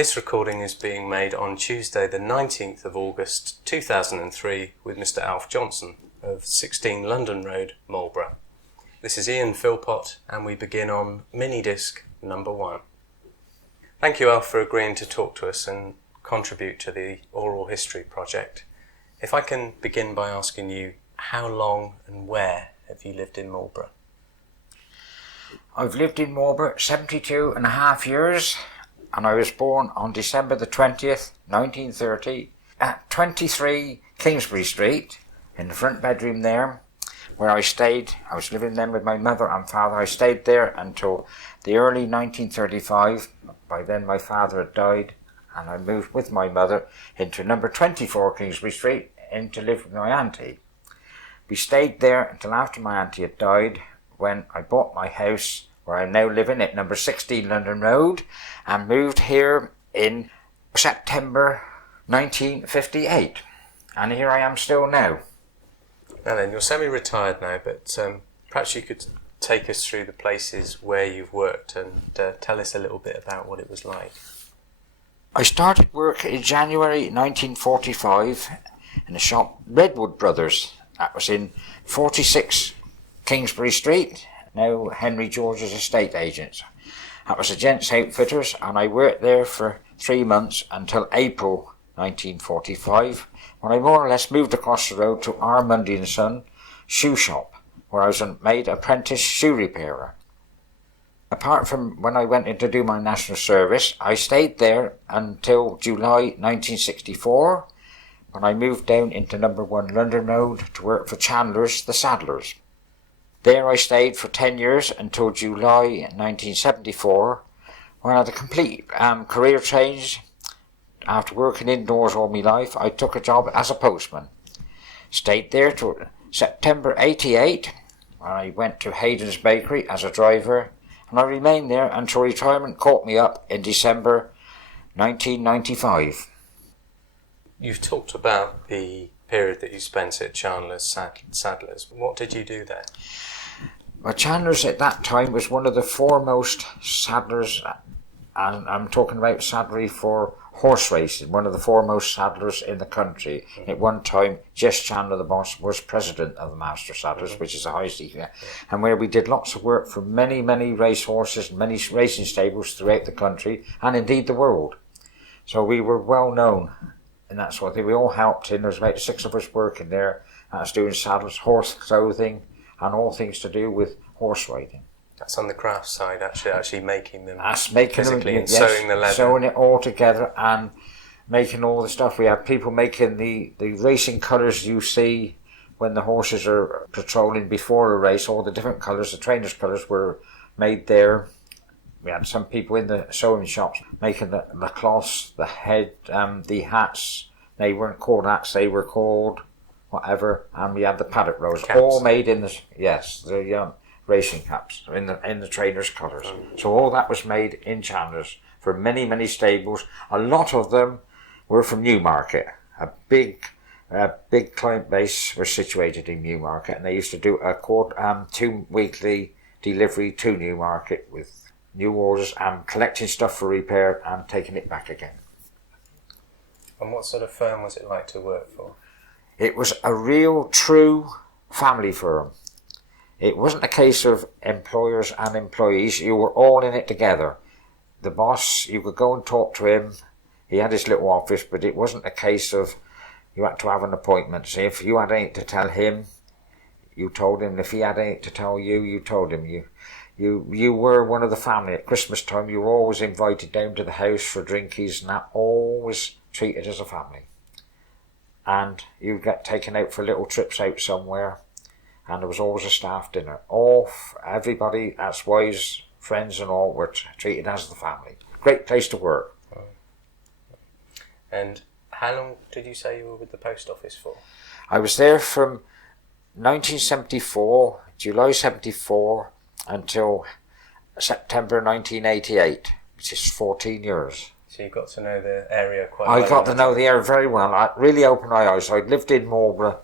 This recording is being made on Tuesday the 19th of August 2003 with Mr. Alf Johnson of 16 London Road, Marlborough. This is Ian Philpott and we begin on mini-disc number 1. Thank you, Alf, for agreeing to talk to us and contribute to the oral history project. If I can begin by asking you, how long and where have you lived in Marlborough? I've lived in Marlborough 72 and a half years, and I was born on December the 20th, 1930, at 23 Kingsbury Street, in the front bedroom there, where I stayed. I was living then with my mother and father. I stayed there until the early 1935. By then my father had died, and I moved with my mother into number 24 Kingsbury Street in to live with my auntie. We stayed there until after my auntie had died, when I bought my house, where I'm now living at number 16 London Road, and moved here in September 1958. And here I am still now. Now then, you're semi-retired now, but perhaps you could take us through the places where you've worked and tell us a little bit about what it was like. I started work in January 1945 in the shop Redwood Brothers. That was in 46 Kingsbury Street, now Henry George's estate agents. That was a gents outfitters, and I worked there for 3 months until April 1945, when I more or less moved across the road to R. Mundy & Son shoe shop, where I was a made apprentice shoe repairer. Apart from when I went in to do my national service, I stayed there until July 1964, when I moved down into number 1 London Road to work for Chandler's the Saddlers. There I stayed for 10 years until July 1974, when I had a complete career change. After working indoors all my life, I took a job as a postman. Stayed there till September 88, when I went to Hayden's Bakery as a driver, and I remained there until retirement caught me up in December 1995. You've talked about the period that you spent at Chandler's Saddlers. What did you do there? Well, Chandler's at that time was one of the foremost saddlers, and I'm talking about saddlery for horse racing, one of the foremost saddlers in the country. At one time, Jess Chandler, the boss, was president of the Master Saddlers, which is a high seat, and where we did lots of work for many, many race horses, many racing stables throughout the country, and indeed the world. So we were well known in that sort of thing. We all helped in. There was about 6 of us working there. That's doing saddles, horse clothing, and all things to do with horse riding. That's on the craft side, actually making them physically and sewing the leather. Sewing it all together and making all the stuff. We had people making the racing colours you see when the horses are patrolling before a race. All the different colours, the trainers' colours were made there. We had some people in the sewing shops making the cloths, the head, the hats. They weren't called hats, they were called whatever. And we had the paddock rows, caps. all made in the racing caps in the trainers' colours. So all that was made in Chandler's for many, many stables. A lot of them were from Newmarket. A big client base was situated in Newmarket, and they used to do a 2 weekly delivery to Newmarket with new orders and collecting stuff for repair and taking it back again. And what sort of firm was it like to work for? It was a real, true family firm. It wasn't a case of employers and employees. You were all in it together. The boss, you could go and talk to him. He had his little office, but it wasn't a case of you had to have an appointment. So if you had anything to tell him, you told him. If he had anything to tell you, you told him. You were one of the family. At Christmas time, you were always invited down to the house for drinkies, and that, always treated as a family. And you'd get taken out for little trips out somewhere, and there was always a staff dinner. Everybody, that's wives, friends and all, were treated as the family. Great place to work. And how long did you say you were with the post office for? I was there from 1974, July 74, until September 1988, which is 14 years. So you got to know the area quite well. I got to know the area very well. I really opened my eyes. I'd lived in Marlborough,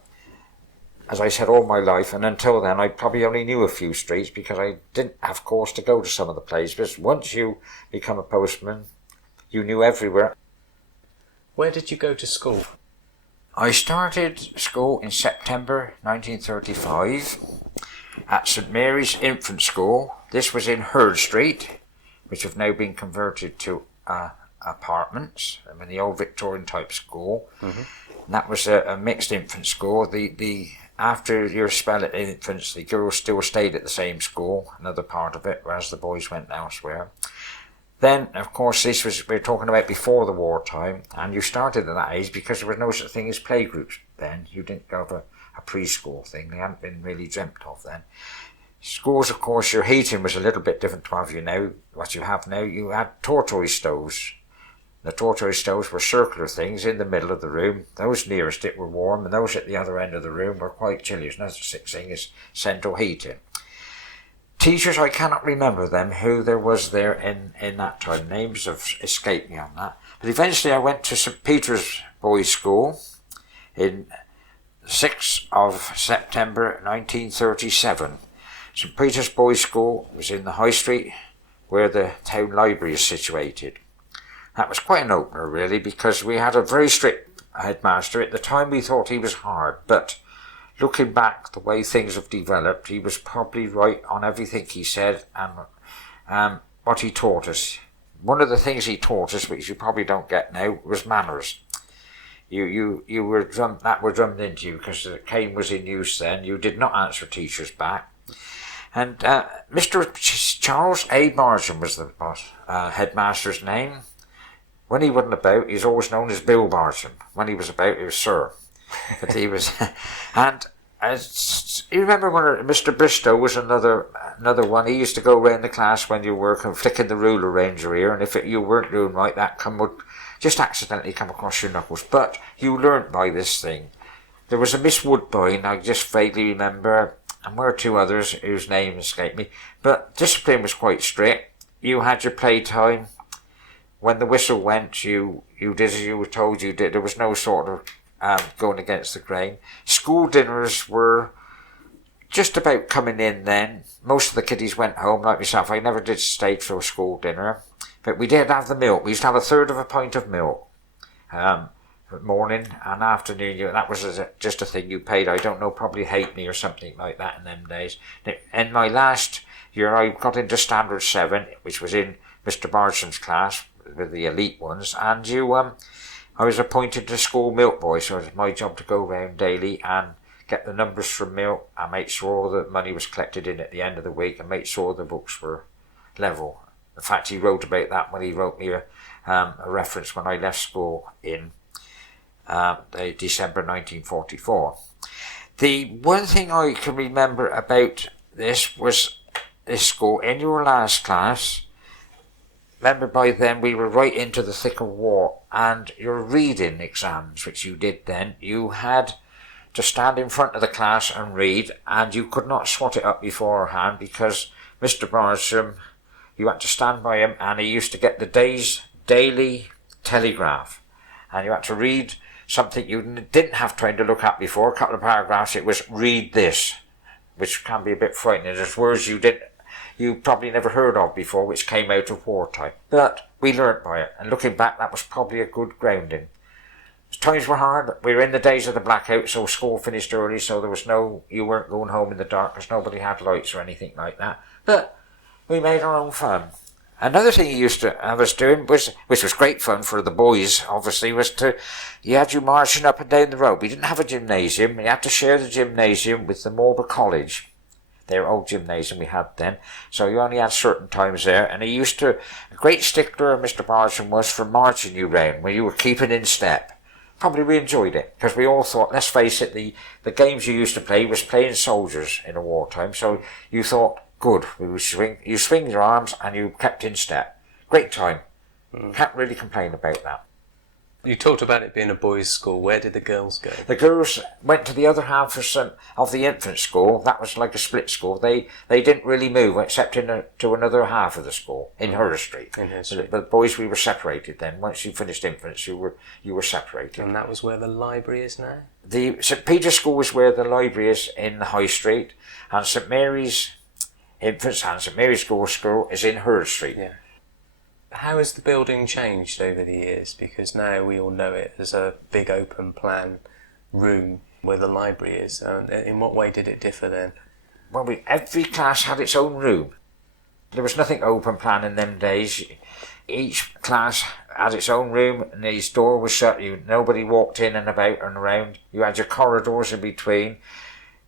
as I said, all my life, and until then I probably only knew a few streets because I didn't have cause to go to some of the places. But once you become a postman, You knew everywhere. Where did you go to school? I started school in September 1935 at St Mary's Infant School. This was in Hurd Street, which have now been converted to apartments. I mean, the old Victorian type school. Mm-hmm. And that was a mixed infant school. The after your spell at infants, the girls still stayed at the same school, another part of it, whereas the boys went elsewhere. Then, of course, we're talking about before the wartime, and you started at that age because there was no such thing as playgroups then. You didn't go to a preschool thing. They hadn't been really dreamt of then. Schools, of course, your heating was a little bit different to what you have now. You had tortoise stoves. The tortoise stoves were circular things in the middle of the room. Those nearest it were warm, and those at the other end of the room were quite chilly. There's no such thing as central heating. Teachers, I cannot remember them, who there was there in that time. Names have escaped me on that. But eventually I went to St Peter's Boys' School in 6th of September 1937. St Peter's Boys' School was in the High Street, where the town library is situated. That was quite an opener, really, because we had a very strict headmaster. At the time we thought he was hard, but looking back, the way things have developed, he was probably right on everything he said and what he taught us. One of the things he taught us, which you probably don't get now, was manners. You were drummed into you because the cane was in use then. You did not answer teachers back. And Mr. Charles A. Barsham was the headmaster's name. When he wasn't about, he was always known as Bill Barsham. When he was about, he was Sir. But he was, and you remember when Mr. Bristow was another one. He used to go around the class when you were flicking the ruler around your ear, and if you weren't doing right, that would just accidentally come across your knuckles. But you learnt by this thing. There was a Miss Woodbine, I just vaguely remember, and one or two others whose names escape me. But discipline was quite strict. You had your playtime. When the whistle went, you did as you were told you did. There was no sort of going against the grain. School dinners were just about coming in then. Most of the kiddies went home, like myself. I never did stay for a school dinner. But we did have the milk. We used to have a third of a pint of milk. Morning and afternoon. That was just a thing you paid. I don't know, probably halfpenny or something like that in them days. In my last year, I got into Standard 7, which was in Mr. Barsham's class, with the elite ones, and I was appointed to school milk boy, so it was my job to go round daily and get the numbers from milk and make sure all the money was collected in at the end of the week and make sure the books were level. In fact, he wrote about that when he wrote me a reference when I left school in December 1944. The one thing I can remember about this was this school, in your last class, remember by then we were right into the thick of war, and your reading exams, which you did then, you had to stand in front of the class and read, and you could not swat it up beforehand because Mr. Barsham, you had to stand by him, and he used to get the day's Daily Telegraph, and you had to read something you didn't have time to look at before, a couple of paragraphs. It was read this, which can be a bit frightening. There's words you probably never heard of before, which came out of wartime. But we learnt by it, and looking back, that was probably a good grounding. Times were hard. We were in the days of the blackout, so school finished early, so you weren't going home in the dark because nobody had lights or anything like that. But we made our own fun. Another thing he used to have us doing, which was great fun for the boys, obviously, was you had you marching up and down the road. We didn't have a gymnasium. You had to share the gymnasium with the Marlborough College, their old gymnasium we had then. So you only had certain times there. And he used to, a great stickler, Mr. Barsham, was for marching you round, where you were keeping in step. Probably we enjoyed it, because we all thought, let's face it, the games you used to play was playing soldiers in a wartime. So you thought, good, you swing your arms and you kept in step. Great time. Can't really complain about that. You talked about it being a boys' school. Where did the girls go? The girls went to the other half of the infant school. That was like a split school. They didn't really move except to another half of the school in Hurd Street. In Hurd Street. But boys, we were separated then. Once you finished infants, you were separated. And that was where the library is now? The St Peter's School is where the library is in the High Street, and St Mary's Infants and St Mary's School is in Hurd Street. Yeah. how has the building changed over the years? Because now we all know it as a big open plan room where the library is. In what way did it differ then? Well, every class had its own room. There was nothing open plan in them days. Each class had its own room, and each door was shut. Nobody walked in and about and around. You had your corridors in between.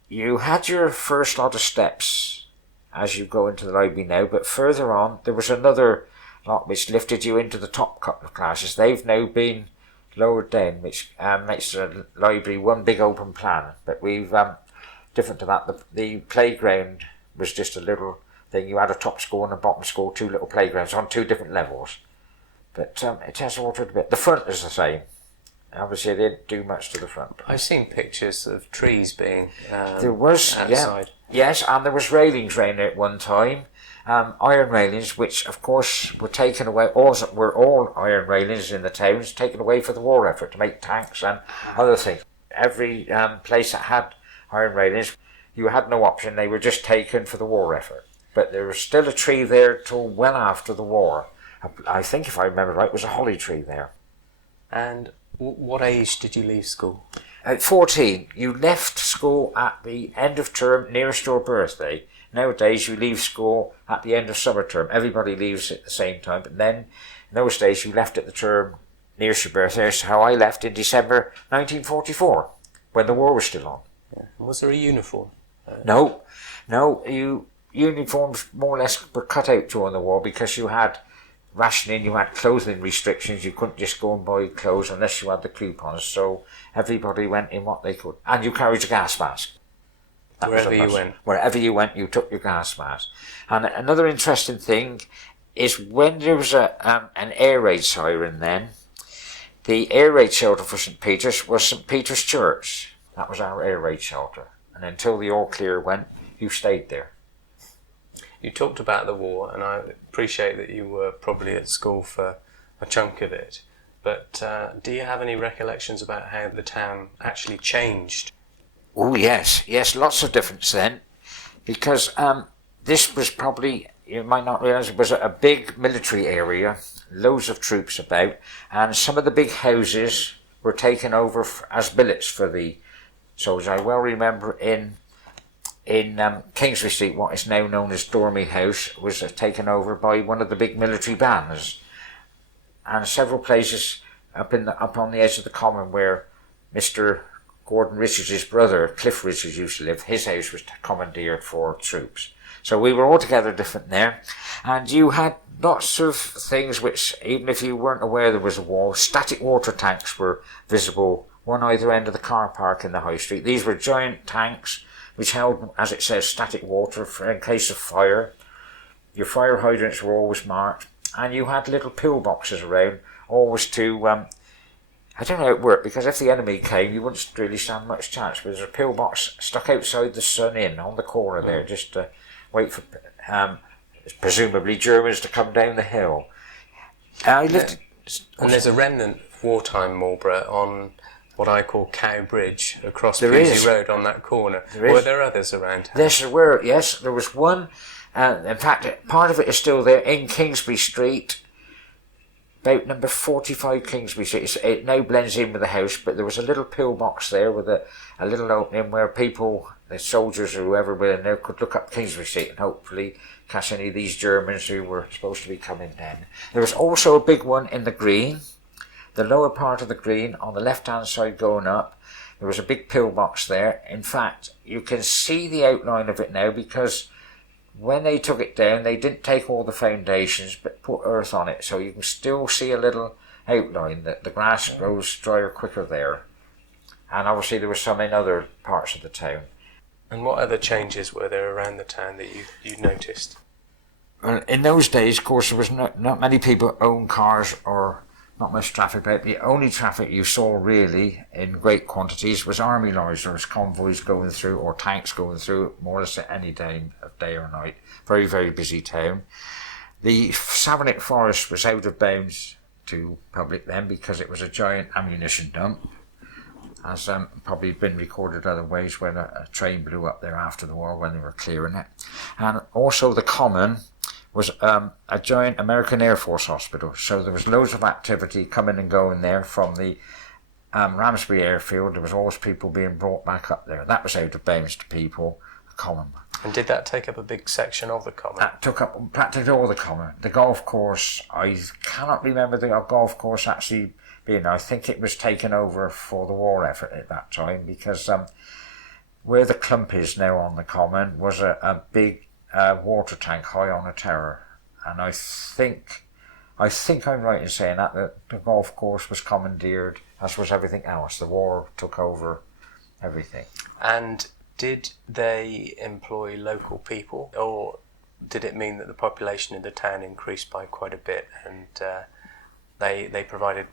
You had your first lot of steps as you go into the library now, but further on there was another lot which lifted you into the top couple of classes. They've now been lowered down, which makes the library one big open plan. But we've different to that. The playground was just a little thing. You had a top school and a bottom school, two little playgrounds on two different levels. But it has altered a bit. The front is the same. Obviously, they didn't do much to the front. I've seen pictures of trees being there was outside. Yes, and there was railings round there at one time. Iron railings, which of course were taken away. Were all iron railings in the towns taken away for the war effort to make tanks and other things. Every place that had iron railings, you had no option. They were just taken for the war effort. But there was still a tree there till well after the war. I think, if I remember right, it was a holly tree there. And what age did you leave school? At 14, you left school at the end of term nearest your birthday. Nowadays, you leave school at the end of summer term. Everybody leaves at the same time. But then, in those days, you left at the term nearest your birthday. That's how I left in December 1944, when the war was still on. Yeah. Was there a uniform? No. Uniforms more or less were cut out during the war because you had rationing, you had clothing restrictions. You couldn't just go and buy clothes unless you had the coupons. So everybody went in what they could. And you carried your gas mask. Wherever you went, you took your gas mask. And another interesting thing is when there was an air raid siren then, the air raid shelter for St. Peter's was St. Peter's Church. That was our air raid shelter. And until the all clear went, you stayed there. You talked about the war, and I appreciate that you were probably at school for a chunk of it. But do you have any recollections about how the town actually changed? Oh, yes, lots of difference then. Because this was probably, you might not realise, it was a big military area, loads of troops about, and some of the big houses were taken over as billets for the soldiers. I well remember in Kingsbury Street, what is now known as Dormy House, was taken over by one of the big military bands, and several places up on the edge of the common where Mr. Gordon Richards' brother, Cliff Richards, used to live. His house was commandeered for troops. So we were altogether different there, and you had lots of things which, even if you weren't aware there was a war, static water tanks were visible one either end of the car park in the high street. These were giant tanks which held, as it says, static water in case of fire. Your fire hydrants were always marked, and you had little pillboxes around, always to, I don't know how it worked, because if the enemy came, you wouldn't really stand much chance, but there's a pillbox stuck outside the Sun Inn on the corner there, just to wait for, presumably, Germans to come down the hill. And there's a remnant of wartime Marlborough on what I call Cow Bridge across Busy Road on that corner. Were there others around? Yes, there were. Yes, there was one. In fact, part of it is still there in Kingsbury Street, about number 45 Kingsbury Street. It now blends in with the house, but there was a little pillbox there with a little opening where people, the soldiers or whoever were in there, could look up Kingsbury Street and hopefully catch any of these Germans who were supposed to be coming down. There was also a big one in the Green. The lower part of the Green, on the left-hand side going up, there was a big pillbox there. In fact, you can see the outline of it now because when they took it down, they didn't take all the foundations but put earth on it. So you can still see a little outline that the grass grows drier quicker there. And obviously there was some in other parts of the town. And what other changes were there around the town that you noticed? Well, in those days, of course, there was not many people owned cars or not much traffic about. The only traffic you saw really in great quantities was army lorries. There was convoys going through or tanks going through more or less at any time of day or night. Very, very busy town. The Savernake Forest was out of bounds to public then because it was a giant ammunition dump, as probably been recorded other ways when a train blew up there after the war when they were clearing it. And also the Common was a giant American Air Force hospital. So there was loads of activity coming and going there from the Ramsbury airfield. There was always people being brought back up there. That was out of bounds to people, the common. And did that take up a big section of the common? That took up practically all the common. The golf course, I cannot remember the golf course actually being, I think it was taken over for the war effort at that time, because where the clump is now on the common was a big water tank high on a tower. And I think I'm right in saying that the golf course was commandeered, as was everything else. The war took over everything. And did they employ local people, or did it mean that the population in the town increased by quite a bit, and they provided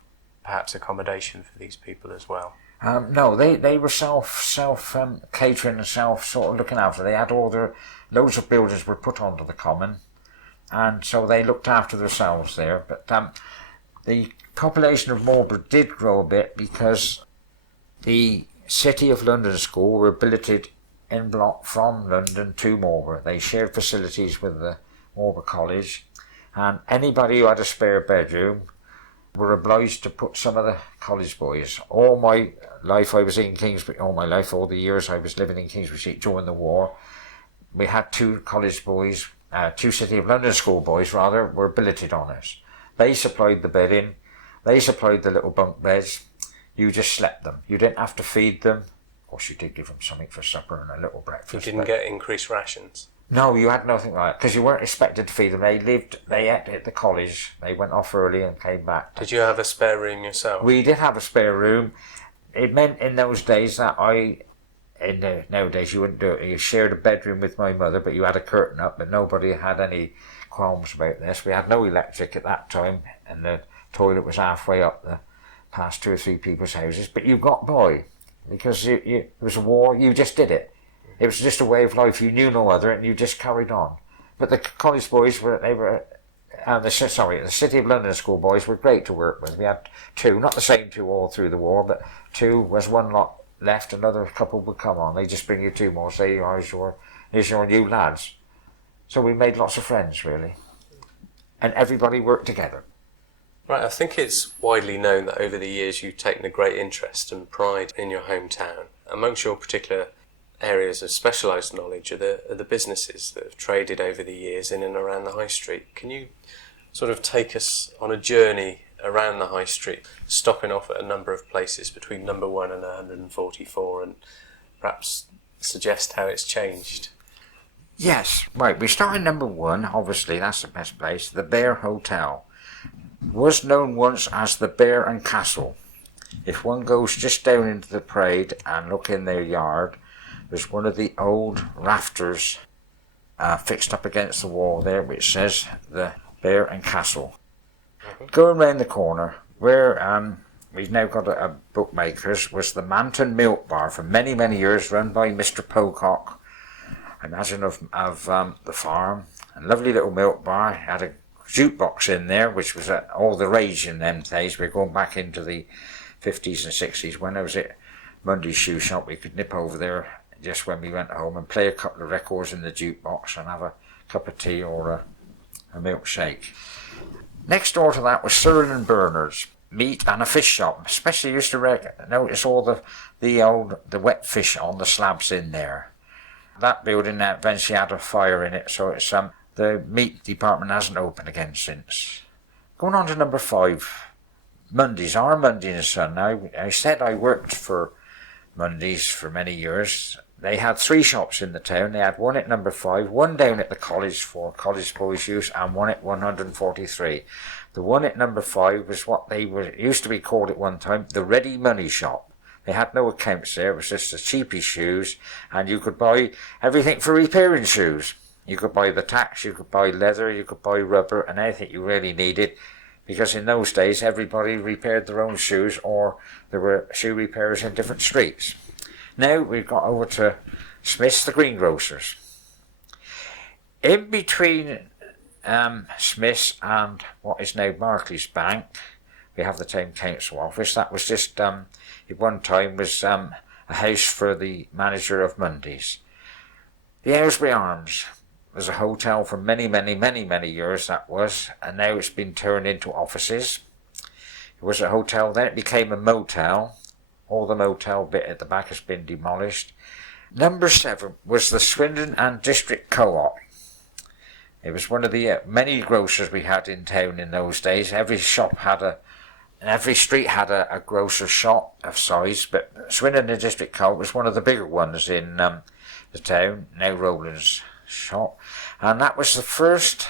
perhaps accommodation for these people as well? No, they were self catering and self sort of looking after. They had loads of buildings were put onto the common, and so they looked after themselves there. But the population of Marlborough did grow a bit because the City of London School were billeted en bloc from London to Marlborough. They shared facilities with the Marlborough College, and anybody who had a spare bedroom were obliged to put some of the college boys. All my life I was in Kingsbury, all the years I was living in Kingsbury Street during the war, we had two college boys, two City of London School boys rather, were billeted on us. They supplied the bedding, they supplied the little bunk beds, you just slept them. You didn't have to feed them. Of course you did give them something for supper and a little breakfast. You didn't get increased rations? No, you had nothing like that, because you weren't expected to feed them. They ate at the college, they went off early and came back. Did you have a spare room yourself? We did have a spare room. It meant in those days that nowadays you wouldn't do it. You shared a bedroom with my mother, but you had a curtain up, but nobody had any qualms about this. We had no electric at that time, and the toilet was halfway up past 2 or 3 people's houses, but you got by, because it was a war, you just did it. It was just a way of life. You knew no other, and you just carried on. But the college boys the City of London School boys were great to work with. We had 2, not the same 2 all through the war, but 2 was one lot left, another couple would come on. They just bring you 2 more, say, here's your new lads. So we made lots of friends, really. And everybody worked together. Right, I think it's widely known that over the years you've taken a great interest and pride in your hometown. Amongst your particular areas of specialised knowledge are the businesses that have traded over the years in and around the High Street. Can you sort of take us on a journey around the High Street, stopping off at a number of places between number 1 and 144, and perhaps suggest how it's changed? Yes, right, we start in number 1, obviously that's the best place. The Barre Hotel was known once as the Bear and Castle. If one goes just down into the parade and look in their yard, there's one of the old rafters fixed up against the wall there, which says the Bear and Castle. Going round the corner, where we've now got a bookmaker's, was the Manton Milk Bar for many, many years, run by Mr. Pocock, I imagine of the farm. A lovely little milk bar, had a jukebox in there, which was all the rage in them days. We're going back into the 50s and 60s. When I was at Monday's shoe shop, we could nip over there just when we went home and play a couple of records in the jukebox and have a cup of tea or a milkshake. Next door to that was Cyril and Bernard's meat and a fish shop. Especially used to notice all the wet fish on the slabs in there. That building eventually had a fire in it, so it's the meat department hasn't opened again since. Going on to number 5, Mundy's, our Mundy and Son. Now, I said I worked for Mundy's for many years. They had 3 shops in the town. They had one at number 5, one down at the college for college boys' use, and one at 143. The one at number 5 was what used to be called at one time the Ready Money Shop. They had no accounts there. It was just the cheapest shoes, and you could buy everything for repairing shoes. You could buy the tacks, you could buy leather, you could buy rubber, and anything you really needed, because in those days everybody repaired their own shoes, or there were shoe repairers in different streets. Now we've got over to Smith's, the greengrocers. In between Smith's and what is now Barclays Bank, we have the town council office. That was just, at one time, was a house for the manager of Mundy's. The Aylesbury Arms was a hotel for many, many, many, many years, that was, and now it's been turned into offices. It was a hotel, then it became a motel. All the motel bit at the back has been demolished. Number 7 was the Swindon and District Co-op. It was one of the many grocers we had in town in those days. Every street had a grocer's shop of size, but Swindon and District Co-op was one of the bigger ones in the town, now Rowland's shop. And that was the first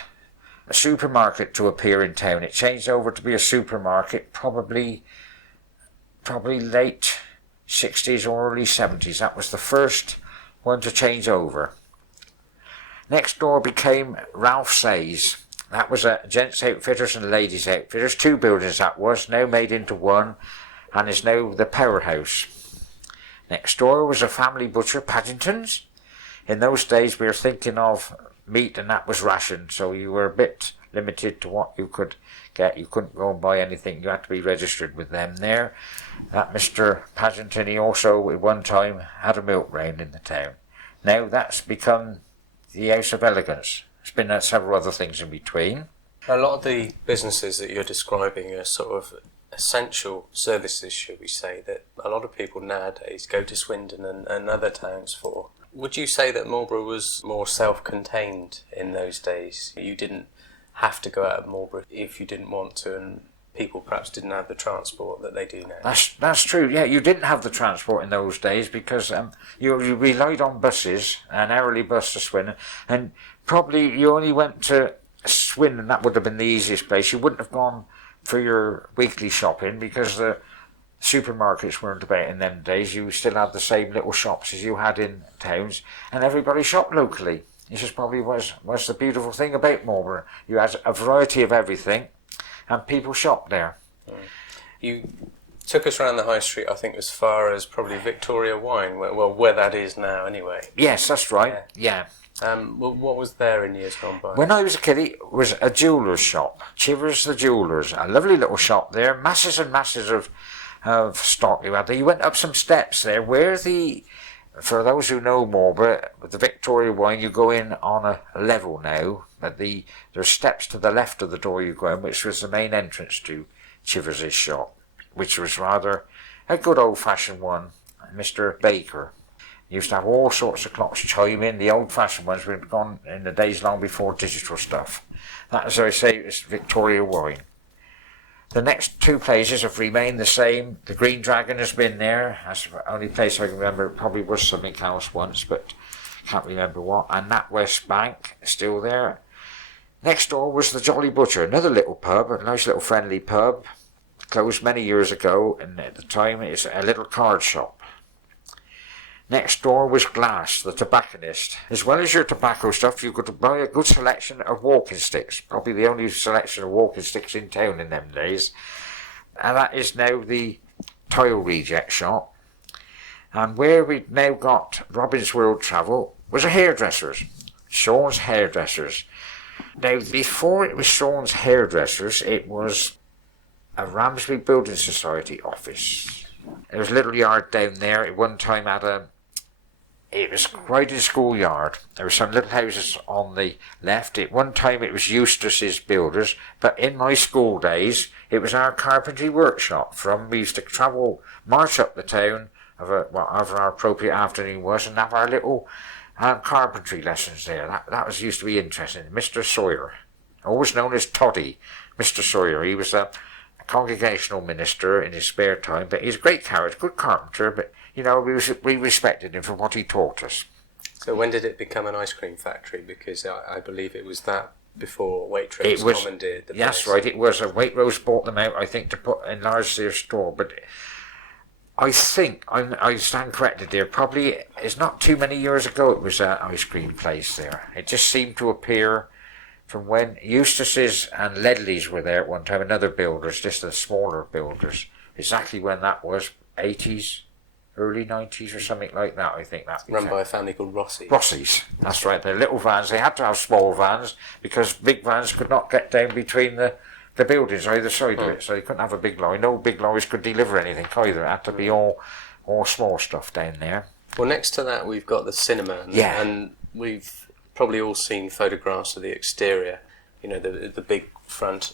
supermarket to appear in town. It changed over to be a supermarket probably late 60s or early 70s. That was the first one to change over. Next door became Ralph Say's. That was a gents' outfitters and a ladies' outfitters. 2 buildings that was, now made into one, and is now the powerhouse. Next door was a family butcher, Paddington's. In those days we were thinking of meat, and that was rationed, so you were a bit limited to what you could get. You couldn't go and buy anything. You had to be registered with them there. That Mr. Paddington, he also at one time had a milk round in the town. Now that's become the House of Elegance. There's been several other things in between. A lot of the businesses that you're describing are sort of essential services, should we say, that a lot of people nowadays go to Swindon and other towns for. Would you say that Marlborough was more self-contained in those days? You didn't have to go out of Marlborough if you didn't want to, and people perhaps didn't have the transport that they do now. That's true. Yeah, you didn't have the transport in those days because you relied on buses, an hourly bus to Swindon, and probably you only went to Swindon. That would have been the easiest place. You wouldn't have gone for your weekly shopping because the supermarkets weren't about in them days. You still had the same little shops as you had in towns, and everybody shopped locally. This is probably was the beautiful thing about Marlborough. You had a variety of everything, and people shopped there. You took us around the high street, I think, as far as probably Victoria Wine, where that is now anyway. Yes, that's right, yeah. What was there in years gone by? When I was a kid, it was a jeweller's shop, Chivers the Jewellers, a lovely little shop there, masses and masses of stock you had there. You went up some steps there where for those who know Marlborough, with the Victoria Wine, you go in on a level now, but there's steps to the left of the door you go in, which was the main entrance to Chivers' shop, which was rather a good old-fashioned one. Mr. Baker used to have all sorts of clocks chiming. The old-fashioned ones were gone in the days long before digital stuff. That, as I say, is Victoria Wine. The next 2 places have remained the same. The Green Dragon has been there. That's the only place I can remember. It probably was something else once, but can't remember what. And NatWest Bank is still there. Next door was the Jolly Butcher, another little pub, a nice little friendly pub. Closed many years ago, and at the time it's a little card shop. Next door was Glass, the tobacconist. As well as your tobacco stuff, you could buy a good selection of walking sticks. Probably the only selection of walking sticks in town in them days. And that is now the Tile Reject shop. And where we've now got Robin's World Travel was a hairdresser's. Sean's Hairdressers. Now, before it was Sean's Hairdressers, it was a Ramsbury Building Society office. There was a little yard down there. At one time it was quite a schoolyard. There were some little houses on the left. At one time it was Eustace's Builders, but in my school days it was our carpentry workshop. We used to march up the town of whatever our appropriate afternoon was, and have our little carpentry lessons there. That used to be interesting. Mr. Sawyer, always known as Toddy, Mr. Sawyer. He was a congregational minister in his spare time, but he's a great character, good carpenter, but we respected him for what he taught us. So when did it become an ice cream factory? Because I believe it was that before Waitrose commandeered the place. That's right, it was. Waitrose bought them out, I think, to enlarge their store, but I think, I stand corrected there, probably it's not too many years ago it was an ice cream place there. It just seemed to appear from when Eustace's and Ledley's were there at one time, another builders, just the smaller builders. Exactly when that was, 80s, early 90s or something like that, I think that. Run by a family called Rossi's. Rossi's, that's right. They're little vans. They had to have small vans because big vans could not get down between the buildings either side of it, so they couldn't have a big lorry. No big lorries could deliver anything either. It had to be all small stuff down there. Well, next to that we've got the cinema, and we've probably all seen photographs of the exterior, you know, the big front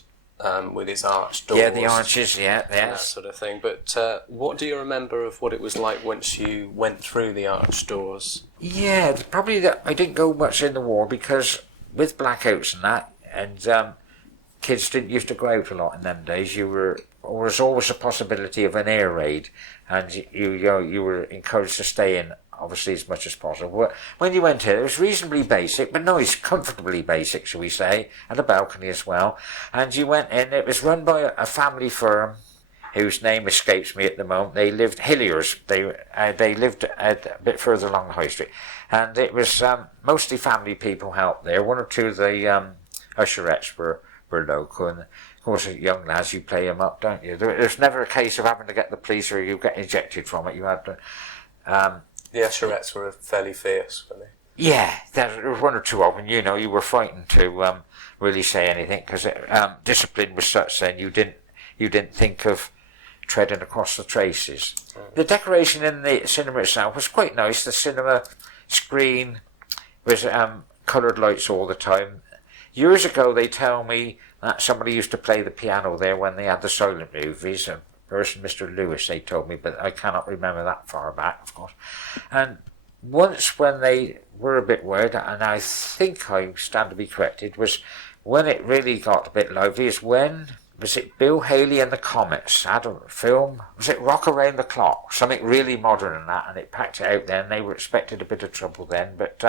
with its arched doors. Yeah, the arches, yeah, that sort of thing. But what do you remember of what it was like once you went through the arched doors? Yeah, probably that I didn't go much in the war because with blackouts and that, and kids didn't used to go out a lot in them days. There was always a possibility of an air raid, and you were encouraged to stay in, obviously, as much as possible. When you went in, it was reasonably basic, but nice, comfortably basic, shall we say, and a balcony as well. And you went in, it was run by a family firm, whose name escapes me at the moment. They lived Hilliers. They lived a bit further along the high street, and it was mostly family people helped there. One or two of the usherettes were local, and of course, young lads, you play them up, don't you? There's never a case of having to get the police or you get ejected from it. You had to. The usherettes were fairly fierce, were they? Yeah, there was one or two of them. You know, you were frightened to really say anything because discipline was such. Then you didn't think of treading across the traces. The decoration in the cinema itself was quite nice. The cinema screen was coloured lights all the time. Years ago, they tell me that somebody used to play the piano there when they had the silent movies. A person, Mr. Lewis, they told me, but I cannot remember that far back, of course. And once when they were a bit weird, and I think I stand to be corrected, was when it really got a bit lively, is when... Was it Bill Haley and the Comets? Had a film. Was it Rock Around the Clock? Something really modern and that, and it packed it out then. They were expected a bit of trouble then, but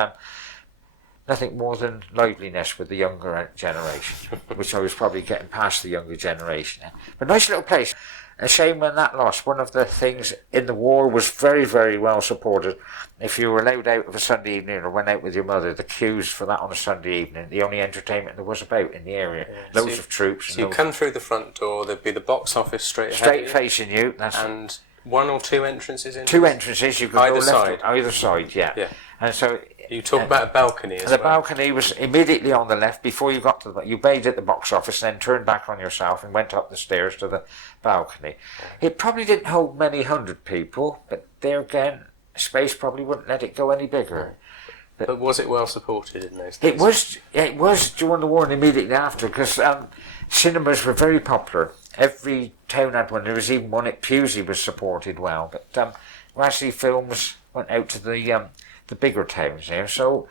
nothing more than liveliness with the younger generation, which I was probably getting past the younger generation. But nice little place. A shame when that lost. One of the things in the war was very, very well supported. If you were allowed out of a Sunday evening or went out with your mother, the queues for that on a Sunday evening, the only entertainment there was about in the area. Yeah. Loads of troops. So you come through the front door, there'd be the box office straight ahead. Straight facing you. And one or two entrances in? Two entrances. You could either go left either side, yeah. And so... You talk about a balcony as well. The balcony was immediately on the left before you got to you paid at the box office, then turned back on yourself and went up the stairs to the balcony. It probably didn't hold many hundred people, but there again, space probably wouldn't let it go any bigger. But was it well supported in those days? It was during the war and immediately after, because cinemas were very popular. Every town had one. There was even one at Pewsey was supported well. But actually films went out to the bigger towns there. So,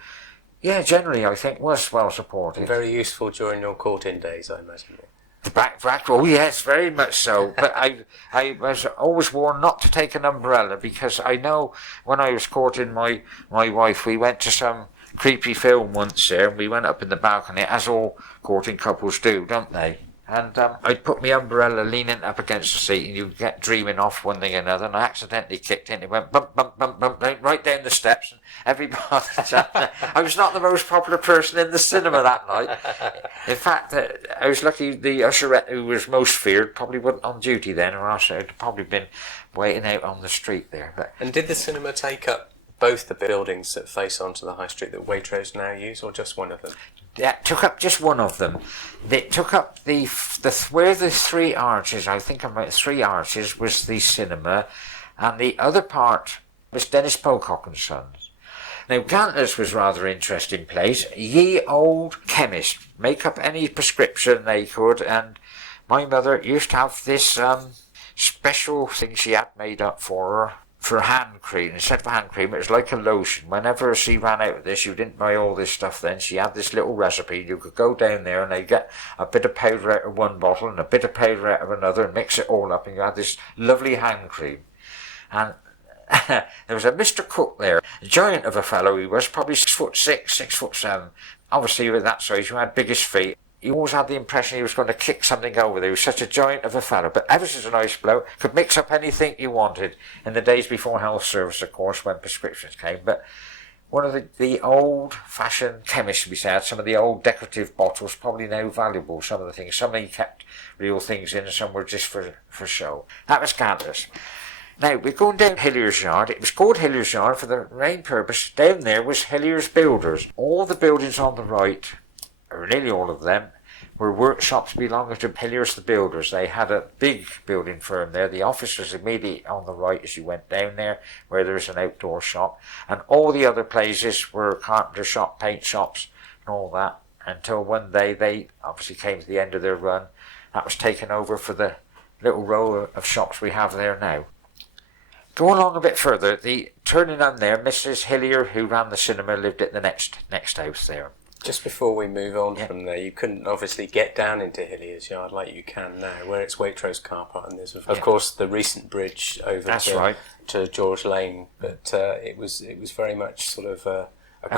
yeah, generally I think was well supported. Very useful during your courting days, I imagine. The back, oh yes, very much so. But I was always warned not to take an umbrella, because I know when I was courting my wife, we went to some creepy film once there, and we went up in the balcony, as all courting couples do, don't they? And I'd put my umbrella leaning up against the seat, and you'd get dreaming off one thing or another, and I accidentally kicked in. It went bump, bump, bump, bump, right down the steps, and everybody... I was not the most popular person in the cinema that night. In fact, I was lucky the usherette who was most feared probably wasn't on duty then, or else I'd probably been waiting out on the street there. But and did the cinema take up both the buildings that face onto the high street that Waitrose now use, or just one of them? Yeah, took up just one of them. They took up where the three arches, I think about three arches, was the cinema, and the other part was Dennis Pocock and Sons. Now, Gantner's was rather interesting place. Ye old chemist, make up any prescription they could, and my mother used to have this special thing she had made up for her. For hand cream, instead of hand cream, it was like a lotion. Whenever she ran out of this, you didn't buy all this stuff then, she had this little recipe. You could go down there and they'd get a bit of powder out of one bottle and a bit of powder out of another and mix it all up, and you had this lovely hand cream. And there was a Mr. Cook there, a giant of a fellow he was, probably 6'6", 6'7". Obviously with that size you had biggest feet. You always had the impression he was going to kick something over there. He was such a giant of a fellow, but ever such a nice bloke. Could mix up anything you wanted in the days before health service, of course, when prescriptions came. But one of the old-fashioned chemists, we said, some of the old decorative bottles, probably now valuable, some of the things. Some he kept real things in and some were just for show. That was Gantner's. Now, we're going down Hillier's Yard. It was called Hillier's Yard for the main purpose. Down there was Hillier's Builders. All the buildings on the right, or nearly all of them, were workshops belonging to Hilliers the Builders. They had a big building firm there. The office was immediately on the right as you went down there, where there was an outdoor shop. And all the other places were carpenter shop, paint shops, and all that. Until one day they obviously came to the end of their run. That was taken over for the little row of shops we have there now. Go along a bit further. Turning on there, Mrs. Hillier, who ran the cinema, lived at the next house there. Just before we move on from there, you couldn't obviously get down into Hillier's Yard like you can now, where it's Waitrose car park, and there's of course the recent bridge over to George Lane, but it was very much sort of a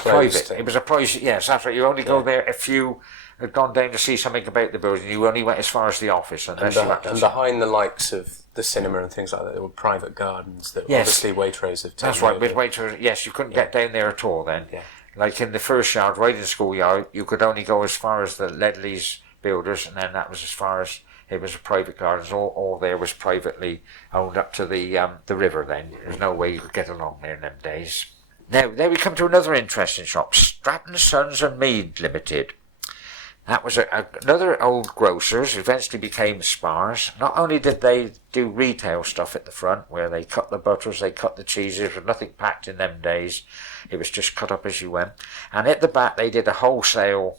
private. It was a private. Yes, that's right. You only go there if you had gone down to see something about the building. You only went as far as the office, and behind the likes of the cinema and things like that, there were private gardens that obviously Waitrose have taken. That's right. Over. With Waitrose, yes, you couldn't get down there at all then. Yeah. Like in the first yard, right in the schoolyard, you could only go as far as the Ledley's Builders, and then that was as far as it was a private garden. All there was privately owned up to the river then. There's no way you could get along there in them days. Now, there we come to another interesting shop, Stratton Sons and Mead Limited. That was another old grocer's, eventually became Spars. Not only did they do retail stuff at the front, where they cut the butters, they cut the cheeses, with nothing packed in them days. It was just cut up as you went. And at the back, they did a wholesale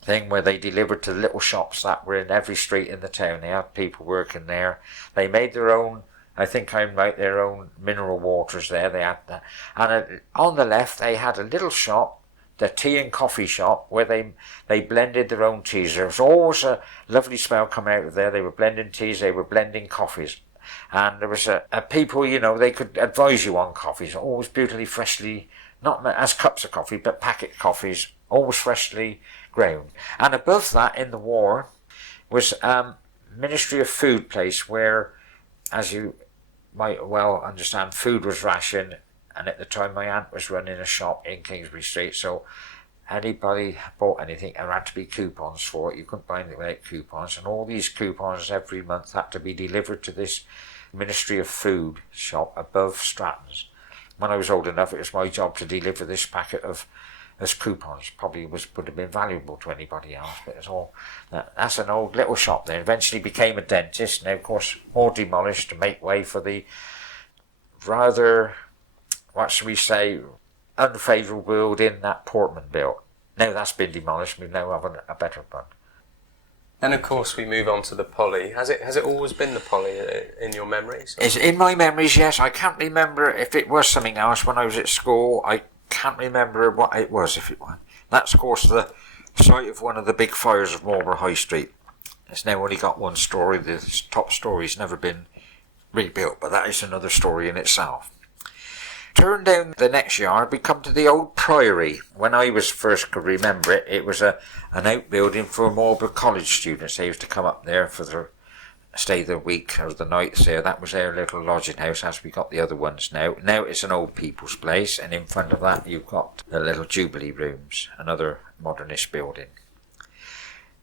thing where they delivered to the little shops that were in every street in the town. They had people working there. They made their own, I think I'm right, their own mineral waters there. They had that. And on the left, they had a little shop, the tea and coffee shop, where they blended their own teas. There was always a lovely smell coming out of there. They were blending teas, they were blending coffees. And there was a people, they could advise you on coffees, always beautifully, freshly, not as cups of coffee, but packet coffees, always freshly ground. And above that, in the war, was Ministry of Food place, where, as you might well understand, food was rationed. And at the time, my aunt was running a shop in Kingsbury Street, so anybody bought anything, there had to be coupons for it. You couldn't buy anything without coupons, and all these coupons every month had to be delivered to this Ministry of Food shop above Stratton's. When I was old enough, it was my job to deliver this packet as coupons. Probably would have been valuable to anybody else, but it's all. That's an old little shop there. Eventually became a dentist, now of course all demolished to make way for the rather, what shall we say, unfavourable building that Portman built. Now that's been demolished, we now have a better one. And of course we move on to the Polly. Has it always been the Polly in your memories? It's in my memories, yes. I can't remember if it was something else when I was at school. I can't remember what it was, if it was. That's of course the site of one of the big fires of Marlborough High Street. It's now only got one story. The top story's never been rebuilt, but that is another story in itself. Turn down the next yard, we come to the old Priory. When I was first could remember it, it was an outbuilding for Marlborough College students. They used to come up there for their stay the week or the nights there. That was their little lodging house, as we got the other ones now. Now it's an old people's place, and in front of that you've got the little Jubilee Rooms, another modernist building.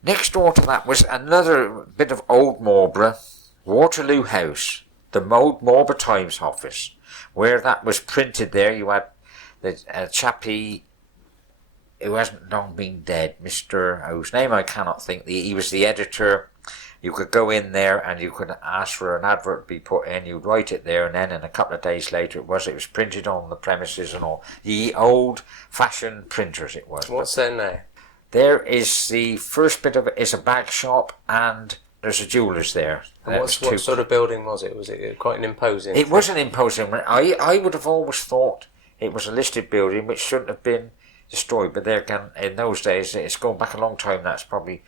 Next door to that was another bit of old Marlborough, Waterloo House, the old Marlborough Times office. Where that was printed there, you had the chappie who hasn't long been dead, Mr. whose name I cannot think. He was the editor. You could go in there and you could ask for an advert to be put in. You'd write it there, and then in a couple of days later it was printed on the premises and all. The old-fashioned printers it was. What's there now? There is the first bit of it is a bag shop, and there's a jeweller's there. What sort of building was it? Was it quite an imposing? It was an imposing one. I would have always thought it was a listed building which shouldn't have been destroyed. But there again, in those days, it's gone back a long time. That's probably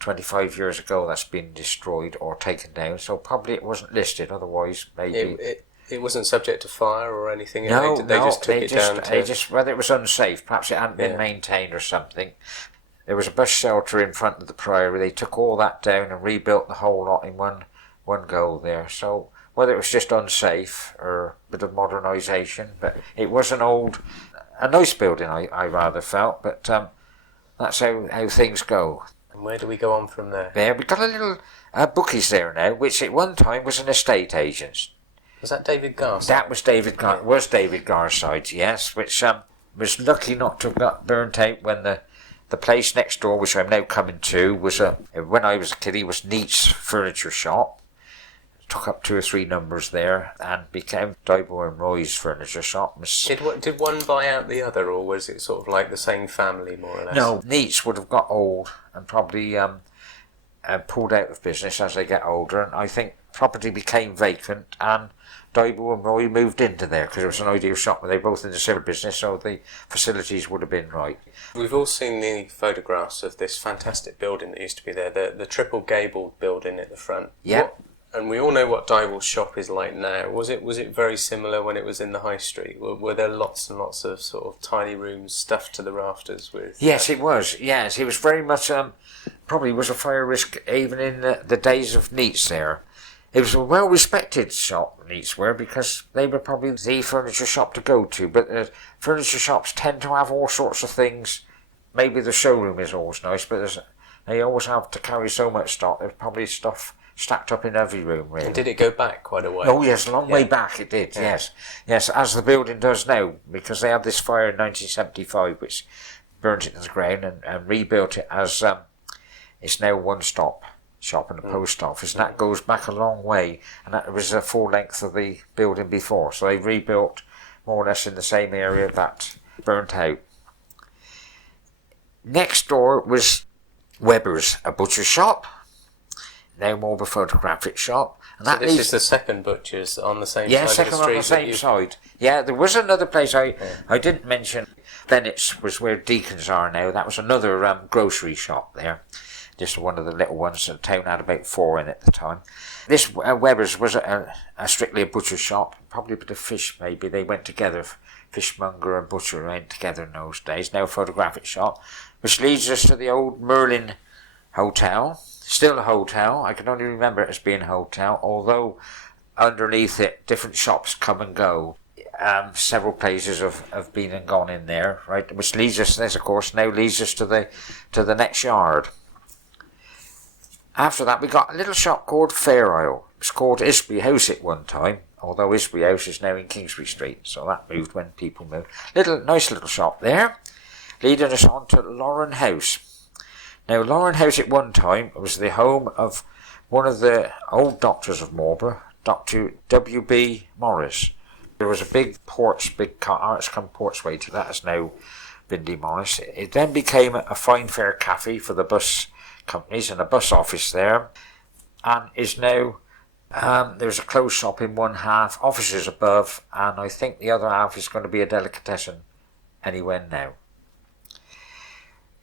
25 years ago that's been destroyed or taken down. So probably it wasn't listed. Otherwise, maybe it wasn't subject to fire or anything. No, they just took it down. Whether it was unsafe, perhaps it hadn't been maintained or something. There was a bus shelter in front of the Priory. They took all that down and rebuilt the whole lot in one go there. So whether it was just unsafe or a bit of modernisation, but it was a nice building, I rather felt. But that's how things go. And where do we go on from there? There, we've got a little bookies there now, which at one time was an estate agent. Was that David Gar's? That was David Gar's side, yes, which was lucky not to have got burnt out when the The place next door, which I'm now coming to, was when I was a kid, was Neat's Furniture Shop. Took up 2 or 3 numbers there and became Daibo and Roy's Furniture Shop. Did one buy out the other, or was it sort of like the same family, more or less? No, Neat's would have got old and probably pulled out of business as they get older, and I think property became vacant and Daibo and Roy moved into there because it was an ideal shop where they were both in the similar business, so the facilities would have been right. We've all seen the photographs of this fantastic building that used to be there, the triple gabled building at the front. Yeah. And we all know what Daibo's shop is like now. Was it very similar when it was in the high street? Were there lots and lots of sort of tiny rooms stuffed to the rafters with? Yes, it was. Yes, it was very much. Probably was a fire risk even in the days of Neat's there. It was a well-respected shop, Neat's were, because they were probably the furniture shop to go to. But furniture shops tend to have all sorts of things. Maybe the showroom is always nice, but they always have to carry so much stock. There's probably stuff stacked up in every room, really. And did it go back quite a way? Oh, yes, a long way back it did, yes. Yes, as the building does now, because they had this fire in 1975, which burnt it to the ground and rebuilt it as it's now one-stop shop and a post office, and that goes back a long way, and that was the full length of the building before, so they rebuilt more or less in the same area that burnt out. Next door was Webber's, a butcher shop, now more of a photographic shop. And so this is the second butcher's on the same side of the street? Yeah, second on the same side. Yeah, there was another place I didn't mention. Bennett's was where Deacon's are now. That was another grocery shop there. Just one of the little ones. The town had about 4 in at the time. This Webber's was strictly a butcher shop. Probably a bit of fish, maybe. They went together. Fishmonger and butcher went together in those days. Now a photographic shop. Which leads us to the old Merlin Hotel. Still a hotel. I can only remember it as being a hotel, although underneath it different shops come and go. Several places have been and gone in there, right? Which leads us, this of course now leads us to the next yard. After that we got a little shop called Fair Isle. It was called Isbury House at one time, although Isbury House is now in Kingsbury Street, so that moved when people moved. Nice little shop there, leading us on to Lauren House. Now, Lauren House at one time was the home of one of the old doctors of Marlborough, Dr. W.B. Morris. There was a big arts come porchway to that has now been demolished. It then became a fine fair cafe for the bus companies and a bus office there, and is now there's a clothes shop in one half, offices above, and I think the other half is going to be a delicatessen anywhere now.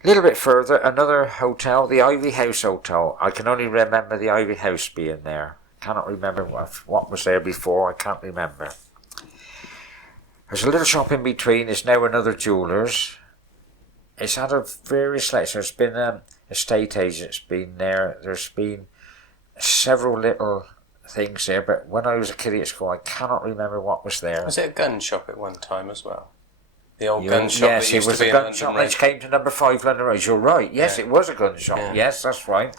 A little bit further, another hotel, the Ivy House Hotel. I can only remember the Ivy House being there. Cannot remember what was there before. I can't remember. There's a little shop in between. It's now another jeweller's. It's had a various levels. There's been estate agents been there. There's been several little things there. But when I was a kid at school, I cannot remember what was there. Was it a gun shop at one time as well? The old gun shop. Yes, that used it was to be a gun shop which came to number 5 London Road. You're right. Yes, it was a gun shop. Yeah. Yes, that's right.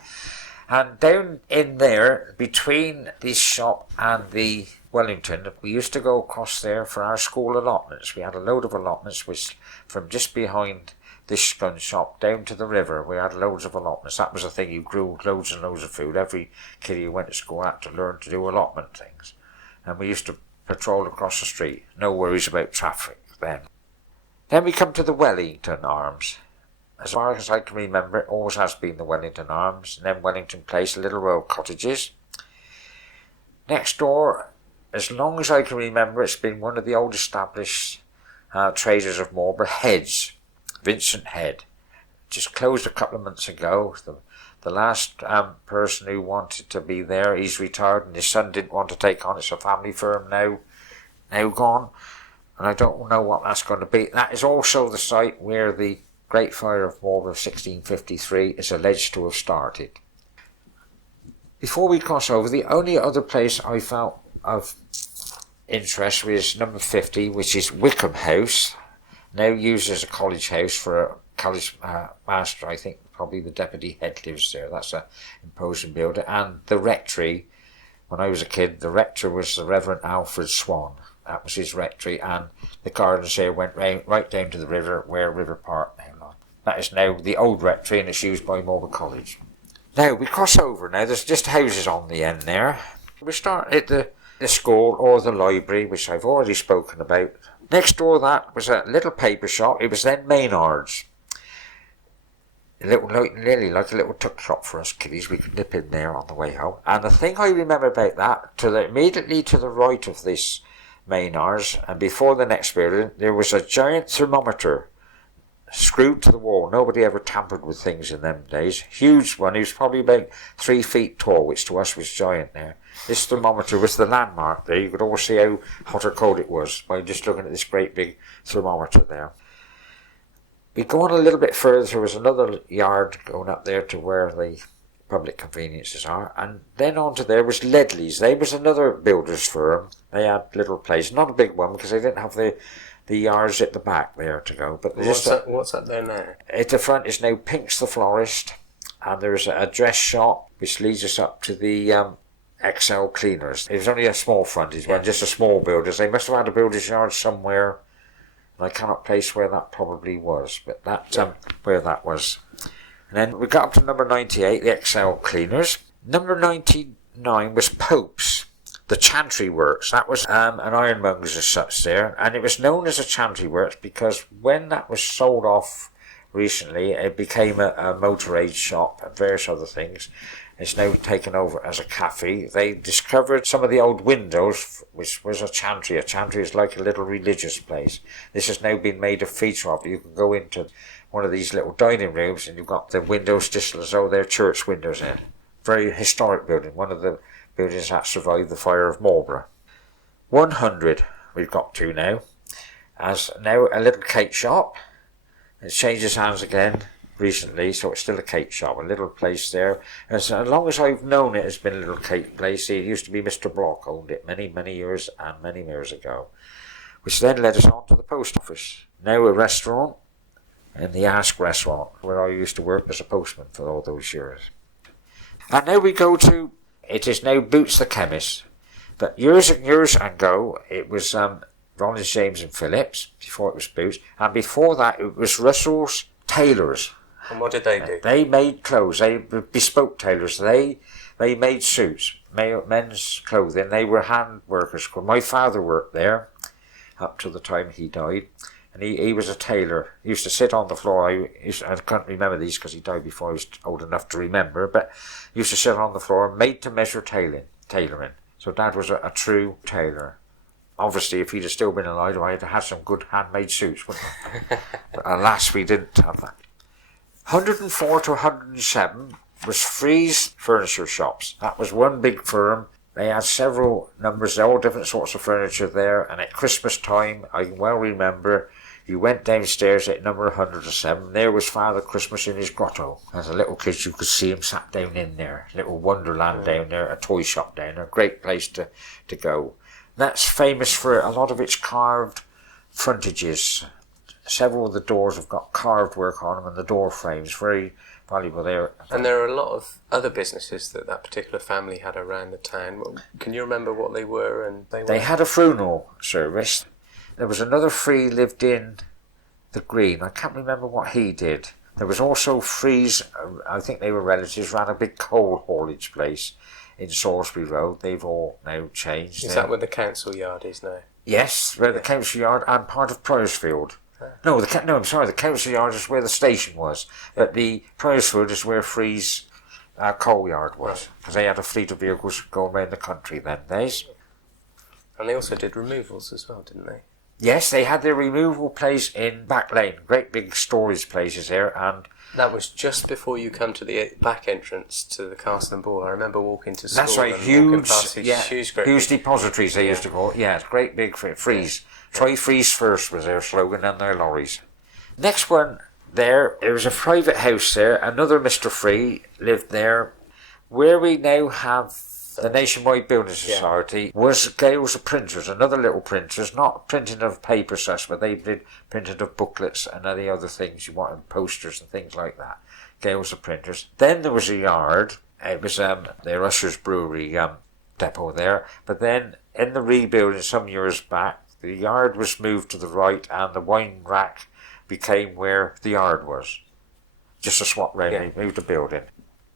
And down in there, between this shop and the Wellington, we used to go across there for our school allotments. We had a load of allotments which from just behind this gun shop down to the river. We had loads of allotments. That was the thing. You grew loads and loads of food. Every kid who went to school had to learn to do allotment things. And we used to patrol across the street. No worries about traffic then. Then we come to the Wellington Arms. As far as I can remember, it always has been the Wellington Arms, and then Wellington Place, Little Row Cottages. Next door, as long as I can remember, it's been one of the old established traders of Marlborough, Heads, Vincent Head. Just closed a couple of months ago. The last person who wanted to be there, he's retired, and his son didn't want to take on. It's a family firm now gone. And I don't know what that's going to be. That is also the site where the Great Fire of Marlborough of 1653 is alleged to have started. Before we cross over, the only other place I felt of interest was number 50, which is Wickham House, now used as a college house for a college master. I think probably the deputy head lives there. That's an imposing building. And the rectory, when I was a kid, the rector was the Reverend Alfred Swan. That was his rectory, and the gardens there went right down to the river, where River Park now lies. That is now the old rectory and it's used by Marlborough College. Now we cross over now, there's just houses on the end there. We start at the school or the library, which I've already spoken about. Next door that was a little paper shop, it was then Maynard's. Nearly like a little tuck shop for us kiddies, we could nip in there on the way home. And the thing I remember about that, immediately to the right of this Maynard's, and before the next building, there was a giant thermometer screwed to the wall. Nobody ever tampered with things in them days. Huge one. He was probably about 3 feet tall, which to us was giant there. This thermometer was the landmark there. You could always see how hot or cold it was by just looking at this great big thermometer there. We go on a little bit further. There was another yard going up there to where the public conveniences are, and then onto there was Ledley's. They was another builder's firm. They had little place, not a big one because they didn't have the yards at the back there to go. But what's that there now? At the front is now Pink's the florist, and there's a dress shop which leads us up to the XL Cleaners. It was only a small frontage one, just a small builders. They must have had a builder's yard somewhere, and I cannot place where that probably was, but that's where that was. And then we got up to number 98, the XL Cleaners. Number 99 was Pope's, the Chantry Works. That was an ironmonger's as such there, and it was known as a Chantry Works because when that was sold off recently, it became a motor aid shop and various other things. It's now taken over as a cafe. They discovered some of the old windows, which was a chantry. A chantry is like a little religious place. This has now been made a feature of it. You can go into one of these little dining rooms and you've got the windows just as though they're church windows in. Very historic building. One of the buildings that survived the fire of Marlborough. 100 we've got to now. As now a little cake shop. It's changed its hands again recently, so it's still a cake shop, a little place there. As long as I've known it has been a little cake place. It used to be Mr. Block owned it many years and many years ago, which then led us on to the post office. Now a restaurant, and the Ask restaurant, where I used to work as a postman for all those years. And now we go to, it is now Boots the Chemist, but years and years ago it was Rollins, James and Phillips, before it was Boots, and before that it was Russell's Tailors. And what did they do? They made clothes. They were bespoke tailors. They made suits, men's clothing. They were hand workers. My father worked there up to the time he died, and he was a tailor. He used to sit on the floor. I can't remember these because he died before I was old enough to remember, but he used to sit on the floor, made to measure tailoring. So Dad was a true tailor. Obviously, if he'd have still been alive, I'd have had some good handmade suits, wouldn't I? But alas, we didn't have that. 104 to 107 was Freeze Furniture Shops. That was one big firm. They had several numbers, all different sorts of furniture there. And at Christmas time, I can well remember, you went downstairs at number 107. There was Father Christmas in his grotto. As a little kid, you could see him sat down in there. Little wonderland down there, a toy shop down there. Great place to go. That's famous for a lot of its carved frontages. Several of the doors have got carved work on them, and the door frames, very valuable there. And there are a lot of other businesses that particular family had around the town. Can you remember what they were? And they had a funeral service. There was another Free lived in the Green. I can't remember what he did. There was also Free's, I think they were relatives, ran a big coal haulage place in Salisbury Road. They've all now changed. Is that where the council yard is now? Yes, where the council yard and part of Priorsfield. No, I'm sorry, the council yard is where the station was, but the Priorsfield is where Free's coal yard was, because they had a fleet of vehicles going around the country then days. And they also did removals as well, didn't they? Yes, they had their removal place in Back Lane, great big storage places there, and that was just before you come to the back entrance to the Castle and Ball. I remember walking to school. That's right, huge depositories they used to call it. Yeah, it's great big Freeze. Try Freeze first was their slogan, and their lorries. Next one there was a private house there. Another Mr. Free lived there. Where we now have the Nationwide Building Society was Gales of Printers, another little printers, not printing of paper such, but they did printing of booklets and any other things you wanted, posters and things like that. Gales of Printers. Then there was a yard. It was their Usher's Brewery depot there. But then in the rebuilding some years back, the yard was moved to the right and the wine rack became where the yard was. just a swap round. Yeah. They moved the building.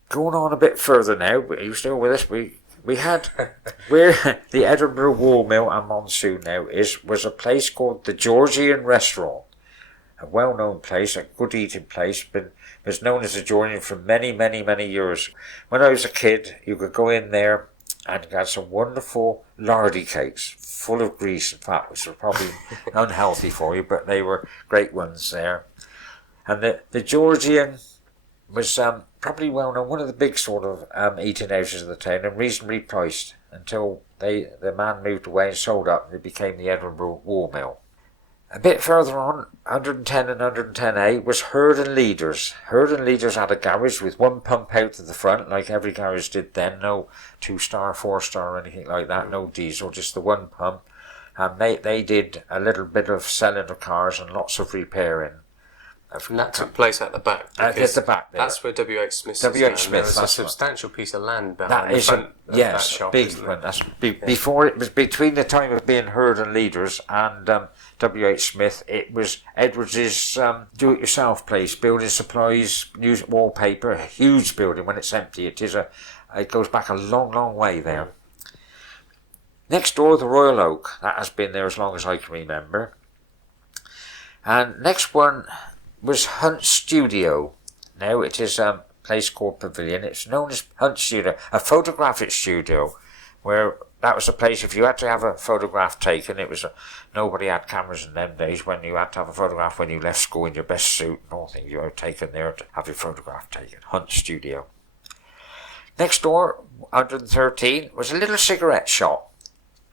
Going on a bit further now, but are you still with us? We had where the Edinburgh Wool Mill and Monsoon now was a place called the Georgian Restaurant, a well-known place, a good eating place, was known as the Georgian for many, many, many years. When I was a kid, you could go in there and get some wonderful lardy cakes full of grease and fat, which were probably unhealthy for you, but they were great ones there. And the Georgian was probably well known, one of the big sort of eating houses of the town, and reasonably priced until the man moved away and sold up, and it became the Edinburgh Wool Mill. A bit further on, 110 and 110A, was Herd and Leaders. Herd and Leaders had a garage with one pump out to the front, like every garage did then. No 2-star, 4-star or anything like that, no diesel, just the one pump. And they did a little bit of selling of cars and lots of repairing. And that took place at the back. At the back there. That's where W.H. Smith is. W.H. Smith. There's a substantial piece of land behind the front of that shop. Big one. That's before it was between the time of being Herd and Leaders and W.H. Smith. It was Edwards's do-it-yourself place, building supplies, music, wallpaper. A huge building. When it's empty, it goes back a long, long way there. Next door, the Royal Oak. That has been there as long as I can remember. And next one was Hunt Studio. Now it is a place called Pavilion. It's known as Hunt Studio, a photographic studio, where that was a place if you had to have a photograph taken. It was nobody had cameras in them days. When you had to have a photograph when you left school in your best suit and all things, you were taken there to have your photograph taken. Hunt Studio. Next door, 113, was a little cigarette shop,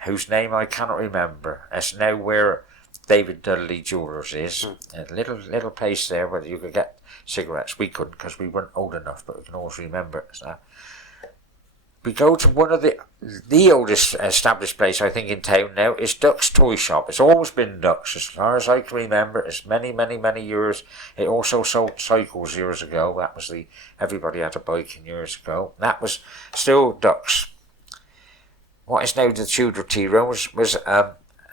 whose name I cannot remember. It's now where David Dudley Jewellers is. A little place there where you could get cigarettes. We couldn't because we weren't old enough, but we can always remember it. So we go to one of the oldest established place I think in town now is Duck's Toy Shop. It's always been Duck's as far as I can remember. It's many, many, many years. It also sold cycles years ago. That was everybody had a bike in years ago. That was still Duck's. What is now the Tudor tea room was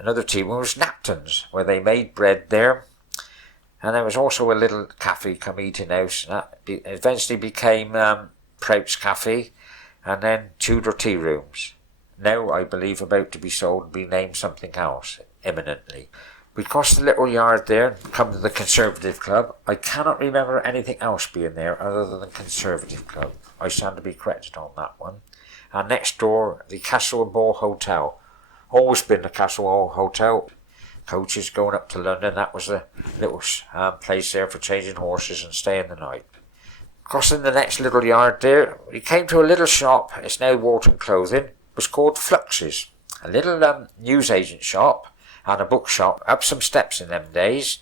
another tea room was Napton's, where they made bread there. And there was also a little cafe come eating house. That eventually became Prout's Cafe, and then Tudor tea rooms. Now, I believe, about to be sold and be named something else, imminently. We crossed the little yard there and come to the Conservative Club. I cannot remember anything else being there other than the Conservative Club. I stand to be corrected on that one. And next door, the Castle and Ball Hotel. Always been the Castle Hall Hotel. Coaches going up to London. That was a little place there for changing horses and staying the night. Crossing the next little yard there, we came to a little shop. It's now Walton Clothing. It was called Flux's. A little newsagent shop and a bookshop up some steps in them days.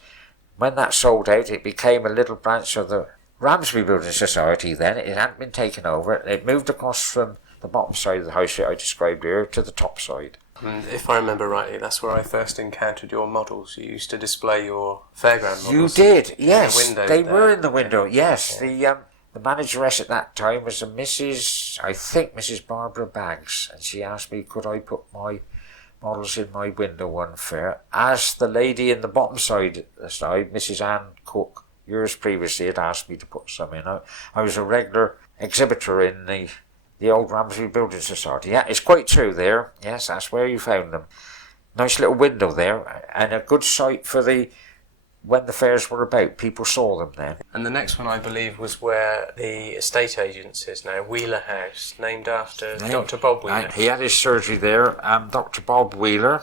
When that sold out, it became a little branch of the Ramsby Building Society then. It hadn't been taken over. It moved across from the bottom side of the high street I described earlier to the top side. And if I remember rightly, that's where I first encountered your models. You used to display your fairground models. You did, yes. In the window they there. Were in the window, yes. Yeah. The manageress at that time was a Mrs. Barbara Baggs, and she asked me could I put my models in my window one fair, as the lady in the bottom side, Mrs. Ann Cook, years previously had asked me to put some in. I was a regular exhibitor in the old Ramsby Building Society. Yeah, it's quite true there. Yes, that's where you found them. Nice little window there, and a good site for when the fairs were about. People saw them then. And the next one, I believe, was where the estate agents is now, Wheeler House, named after Dr. Bob Wheeler. He had his surgery there. Dr. Bob Wheeler,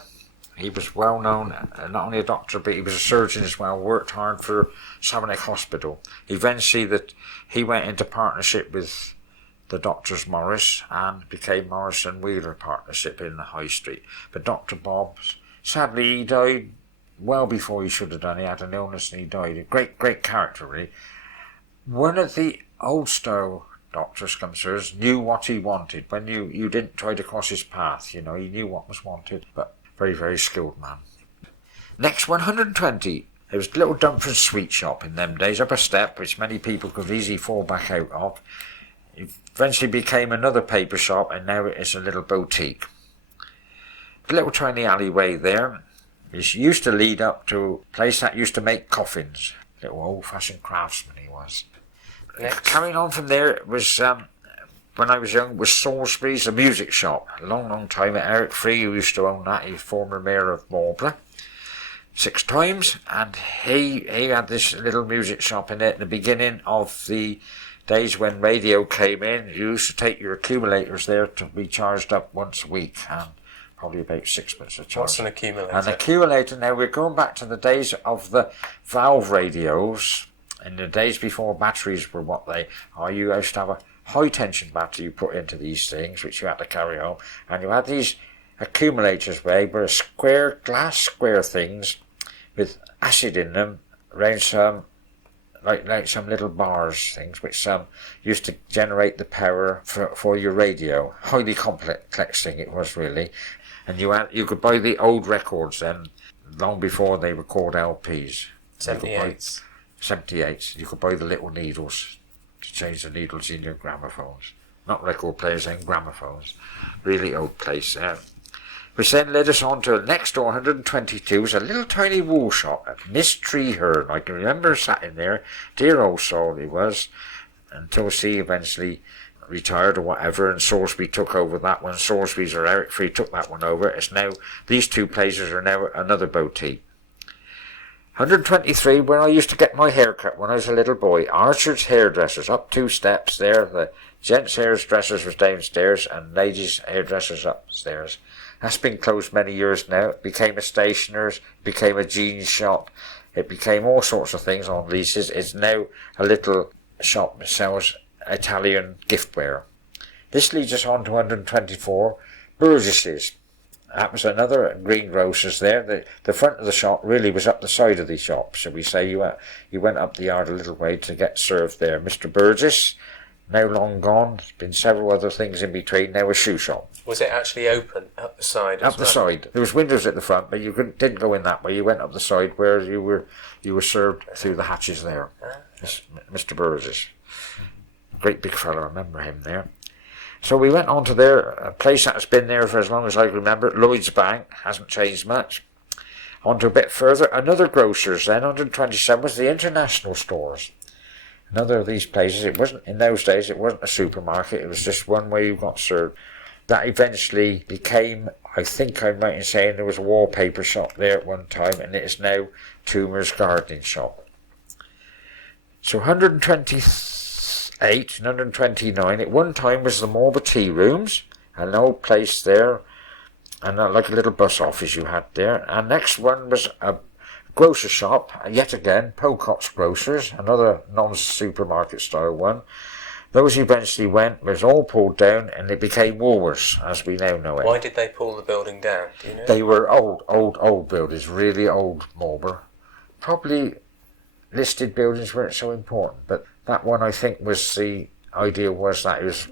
he was well known, not only a doctor, but he was a surgeon as well, worked hard for Savernake Hospital. Eventually, he went into partnership with the Doctors Morris and became Morris and Wheeler Partnership in the High Street. But Dr. Bob, sadly, he died well before he should have done. He had an illness and he died. A great, great character, really. One of the old-style doctors, consists, knew what he wanted. When you didn't try to cross his path, he knew what was wanted. But very, very skilled man. Next, 120. There was a little Dumfries sweet shop in them days, up a step, which many people could easily fall back out of. It eventually became another paper shop, and now it is a little boutique. A little tiny alleyway there. It used to lead up to a place that used to make coffins. Little old-fashioned craftsman he was. Next. Carrying on from there, it was when I was young, was Salisbury's, a music shop. A long, long time. Eric Free, who used to own that, he's former mayor of Marlborough 6 times, and he had this little music shop in it at the beginning of the days when radio came in. You used to take your accumulators there to be charged up once a week, and probably about £6 a charge. What's an accumulator? An accumulator, now we're going back to the days of the valve radios, in the days before batteries were what they are. You used to have a high tension battery you put into these things, which you had to carry home, and you had these accumulators where were glass square things with acid in them, around some like some little bars things, which used to generate the power for your radio. Highly complex thing it was, really. And you could buy the old records then, long before they were called LPs. 78s. 78s. You could buy the little needles to change the needles in your gramophones. Not record players, and gramophones. Really old place. Which then led us on to next door, 122, was a little tiny wool shop at Miss Treeherne. I can remember sat in there, dear old soul he was, until she eventually retired or whatever, and Salisbury took over that one. Salisbury's or Eric Free took that one over. It's now, these 2 places are now another boutique. 123, where I used to get my hair cut when I was a little boy. Archer's Hairdressers, up 2 steps there. The gents' hairdressers was downstairs and ladies' hairdressers upstairs. That's been closed many years now. It became a stationer's, became a jeans shop. It became all sorts of things on leases. It's now a little shop that sells Italian giftware. This leads us on to 124, Burgess's. That was another greengrocer's there. The front of the shop really was up the side of the shop, shall we say. You went up the yard a little way to get served there. Mr. Burgess, now long gone. There's been several other things in between. Now a shoe shop. Was it actually open up the side? Up the side. There was windows at the front, but you didn't go in that way. You went up the side where you were served through the hatches there. Mr. Burgess, great big fellow. I remember him there. So we went on to there, a place that has been there for as long as I can remember. Lloyd's Bank, hasn't changed much. On to a bit further, another grocer's then, 127, was the International Stores. Another of these places, it wasn't, in those days, it wasn't a supermarket, it was just one way you got served. That eventually became, I think I'm right in saying, there was a wallpaper shop there at one time, and it is now Toomer's Gardening Shop. So 128 and 129, at one time was the Marlborough Tea Rooms, an old place there, and like a little bus office you had there. And next one was a grocer shop, yet again, Pocock's Grocers, another non-supermarket style one. Those eventually was all pulled down, and it became Woolworths, as we now know it. Why did they pull the building down? Do you know? They were old buildings, really old Marlborough. Probably listed buildings weren't so important, but that one I think was the idea was that it was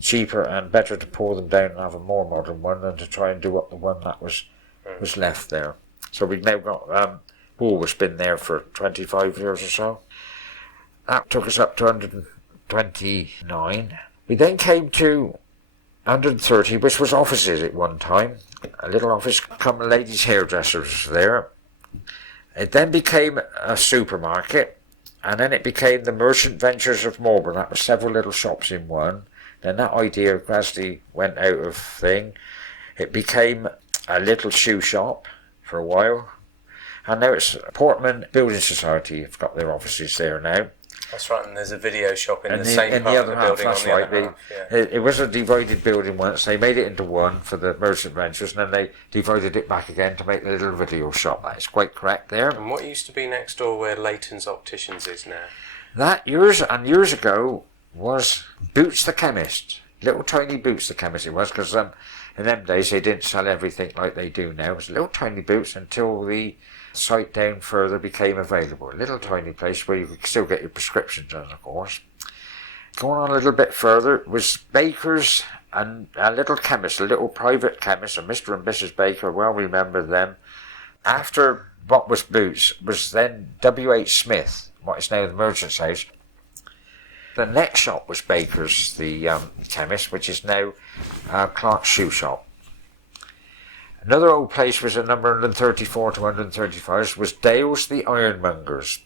cheaper and better to pull them down and have a more modern one than to try and do up the one that was left there. So we've now got Woolworths been there for 25 years or so. That took us up to 129. We then came to 130, which was offices at one time. A little office, come ladies' hairdressers there. It then became a supermarket, and then it became the Merchant Ventures of Marlborough. That was several little shops in one. Then that idea gradually went out of thing. It became a little shoe shop for a while. And now it's Portman Building Society. Have got their offices there now. That's right, and there's a video shop in the same part of the building. That's on the right. other half, yeah. It was a divided building once. They made it into one for the Merchant Ventures, and then they divided it back again to make the little video shop. That's quite correct there. And what used to be next door where Leighton's Opticians is now? That years and years ago was Boots the Chemist. Little tiny Boots the Chemist it was, because in them days they didn't sell everything like they do now. It was little tiny Boots until the site down further became available. A little tiny place where you could still get your prescriptions done, of course. Going on a little bit further was Baker's and a little chemist, a little private chemist, and Mr. and Mrs. Baker, well remember them. After what was Boots was then W.H. Smith, what is now the Merchant's House. The next shop was Baker's, the chemist, which is now Clark's Shoe Shop. Another old place was at number 134 to 135 was Dale's the Ironmongers.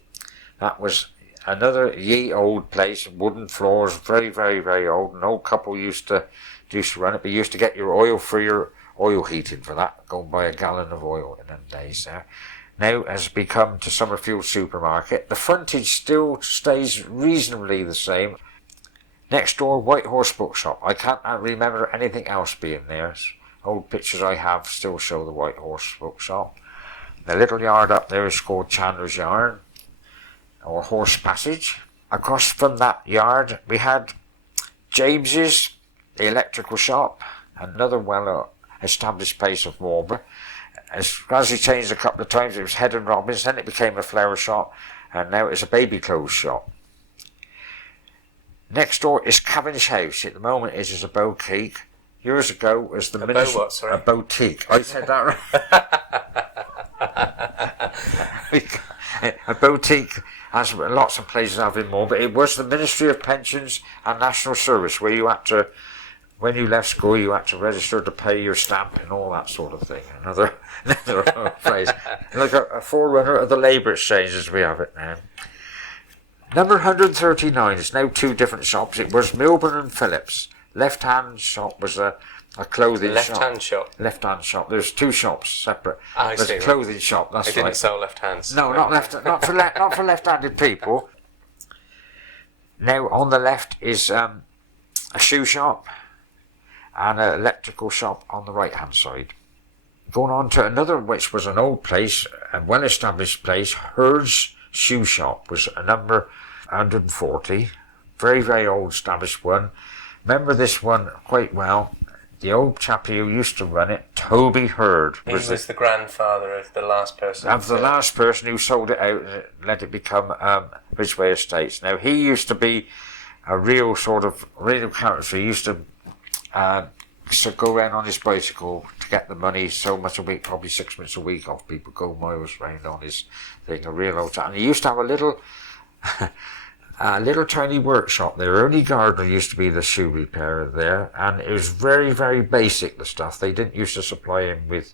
That was another ye old place, wooden floors, very, very, very old. An old couple used to run it, but you used to get your oil for your oil heating for that. Go and buy a gallon of oil in them days there. Now has become to Summerfield Supermarket. The frontage still stays reasonably the same. Next door, White Horse Bookshop. I can't remember anything else being there. Old pictures I have still show the White Horse Bookshop. The little yard up there is called Chandler's Yard, or Horse Passage. Across from that yard we had James's, the electrical shop, another well-established place of Marlborough. As he changed a couple of times, it was Head and Robbins, then it became a flower shop, and now it's a baby clothes shop. Next door is Cavendish House. At the moment it is a boutique. Years ago was the ministry. A boutique. I said that right. A boutique, as lots of places have in more, but it was the Ministry of Pensions and National Service, where you had to, when you left school, you had to register to pay your stamp and all that sort of thing. Another phrase, like a forerunner of the Labour Exchange as we have it now. Number 139 is now two different shops. It was Milburn and Phillips. Left-hand shop was a clothing shop. Left-hand shop? Left-hand shop. There's two shops separate. I see. There's a clothing shop, that's right. They didn't sell left hands. No, not for left-handed people. Now, on the left is a shoe shop and an electrical shop on the right-hand side. Going on to another, which was an old place, a well-established place, Hurd's Shoe Shop, was a number 140. Very, very old established one. Remember this one quite well. The old chap who used to run it, Toby Hurd. He was the grandfather of the last person. Of the last person who sold it out and let it become Ridgeway Estates. Now, he used to be a real character. He used to go around on his bicycle to get the money so much a week, probably 6 minutes a week off people, go miles round on his thing, a real old chap. And he used to have a little tiny workshop there. Only Gardner used to be the shoe repairer there, and it was very, very basic, the stuff. They didn't used to supply him with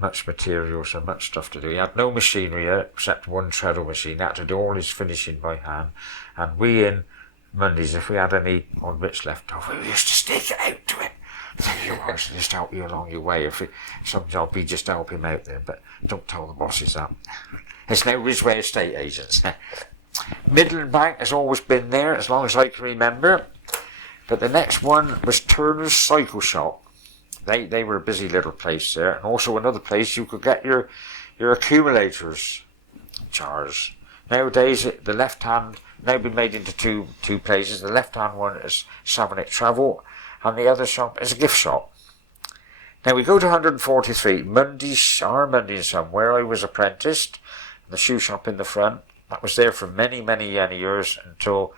much materials and much stuff to do. He had no machinery except one treadle machine. He had to do all his finishing by hand. And we in Mondays, if we had any odd bits left over, we used to stick it out to him. Thank you, I should just help you along your way. If some job, we just help him out there, but don't tell the bosses that. It's now Ridgeway Estate Agents. Midland Bank has always been there, as long as I can remember. But the next one was Turner's Cycle Shop. They were a busy little place there, and also another place you could get your accumulators jars. Nowadays, the left hand now been made into two places. The left hand one is Savonic Travel, and the other shop is a gift shop. Now we go to 143, Monday and Son, where I was apprenticed. The shoe shop in the front. That was there for many, many years until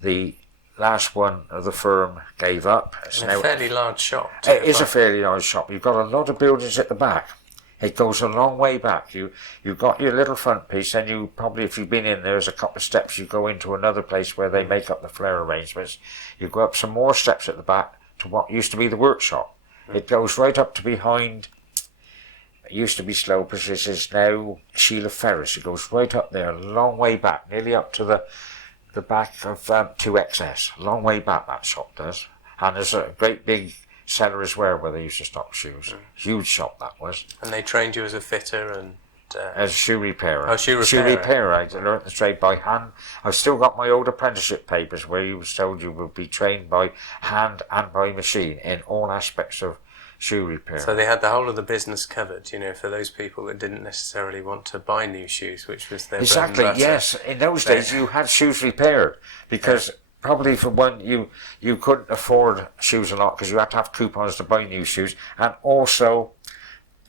the last one of the firm gave up. It's a fairly large shop. It is a fairly large shop. You've got a lot of buildings at the back. It goes a long way back. You've got your little front piece, and you probably, if you've been in, there's a couple of steps. You go into another place where they make up the flare arrangements. You go up some more steps at the back to what used to be the workshop. It goes right up to behind. It used to be Sloper's. This is now Sheila Ferris. It goes right up there, a long way back, nearly up to the back of 2XS. A long way back, that shop does. And there's a great big cellar as well where they used to stock shoes. Huge shop that was. And they trained you as a fitter and... as a shoe repairer. Oh, shoe repairer. Shoe repairer. I learnt the trade by hand. I've still got my old apprenticeship papers where you was told you would be trained by hand and by machine in all aspects of shoe repair. So they had the whole of the business covered, for those people that didn't necessarily want to buy new shoes, which was their bread and butter. Yes. In those days you had shoes repaired because probably for one you couldn't afford shoes a lot because you had to have coupons to buy new shoes, and also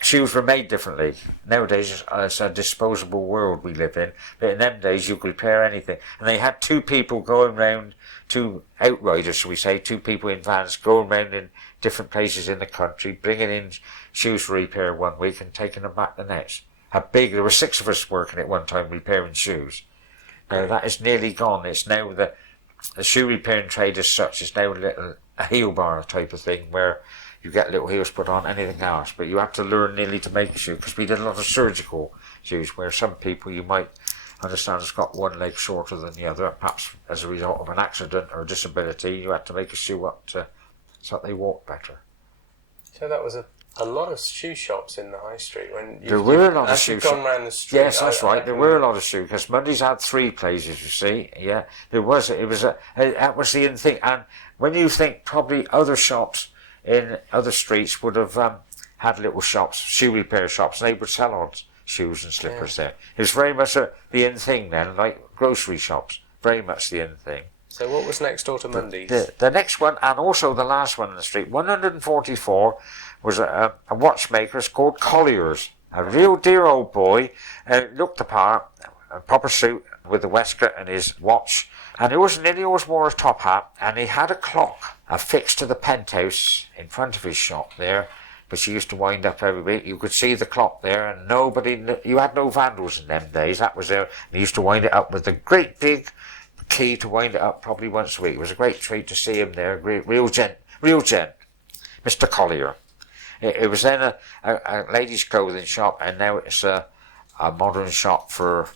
shoes were made differently. Nowadays it's a disposable world we live in, but in them days you could repair anything. And they had two people going round, two outriders, shall we say, two people in vans going round in different places in the country, bringing in shoes for repair one week and taking them back the next. There were 6 of us working at one time repairing shoes. Now that is nearly gone. It's now the shoe repairing trade as such is now a heel bar type of thing where you get little heels put on, anything else, but you have to learn nearly to make a shoe, because we did a lot of surgical shoes where some people you might I understand it's got one leg shorter than the other, perhaps as a result of an accident or a disability. You had to make a shoe up so that they walk better. So that was a lot of shoe shops in the high street when there were a lot of shoe shops. Gone round the street. Yes, that's right. There were a lot of shoe because Mondays had 3 places. You see, yeah, there was. That was the thing. And when you think probably other shops in other streets would have had little shops, shoe repair shops, and they would sell odd shoes and slippers there. It was very much the in thing then, like grocery shops. Very much the in thing. So what was next door to Mondays? The next one, and also the last one in the street, 144, was a watchmaker's called Collier's. A real dear old boy, looked the part, a proper suit with a waistcoat and his watch, and he always wore a top hat, and he had a clock affixed to the penthouse in front of his shop there, which he used to wind up every week. You could see the clock there, and you had no vandals in them days. That was there. And he used to wind it up with a great big key to wind it up probably once a week. It was a great treat to see him there. Real gent, Mr. Collier. It was then a ladies' clothing shop, and now it's a modern shop for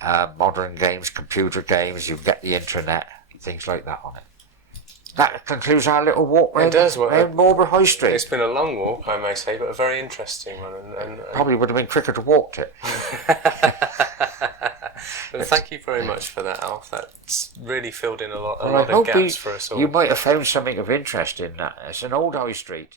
modern games, computer games. You can get the internet, things like that on it. That concludes our little walk around Marlborough High Street. It's been a long walk, I may say, but a very interesting one. And probably would have been quicker to walk it. Well, thank you very much for that, Alf. That's really filled in a lot of gaps for us all. You might have found something of interest in that. It's an old high street.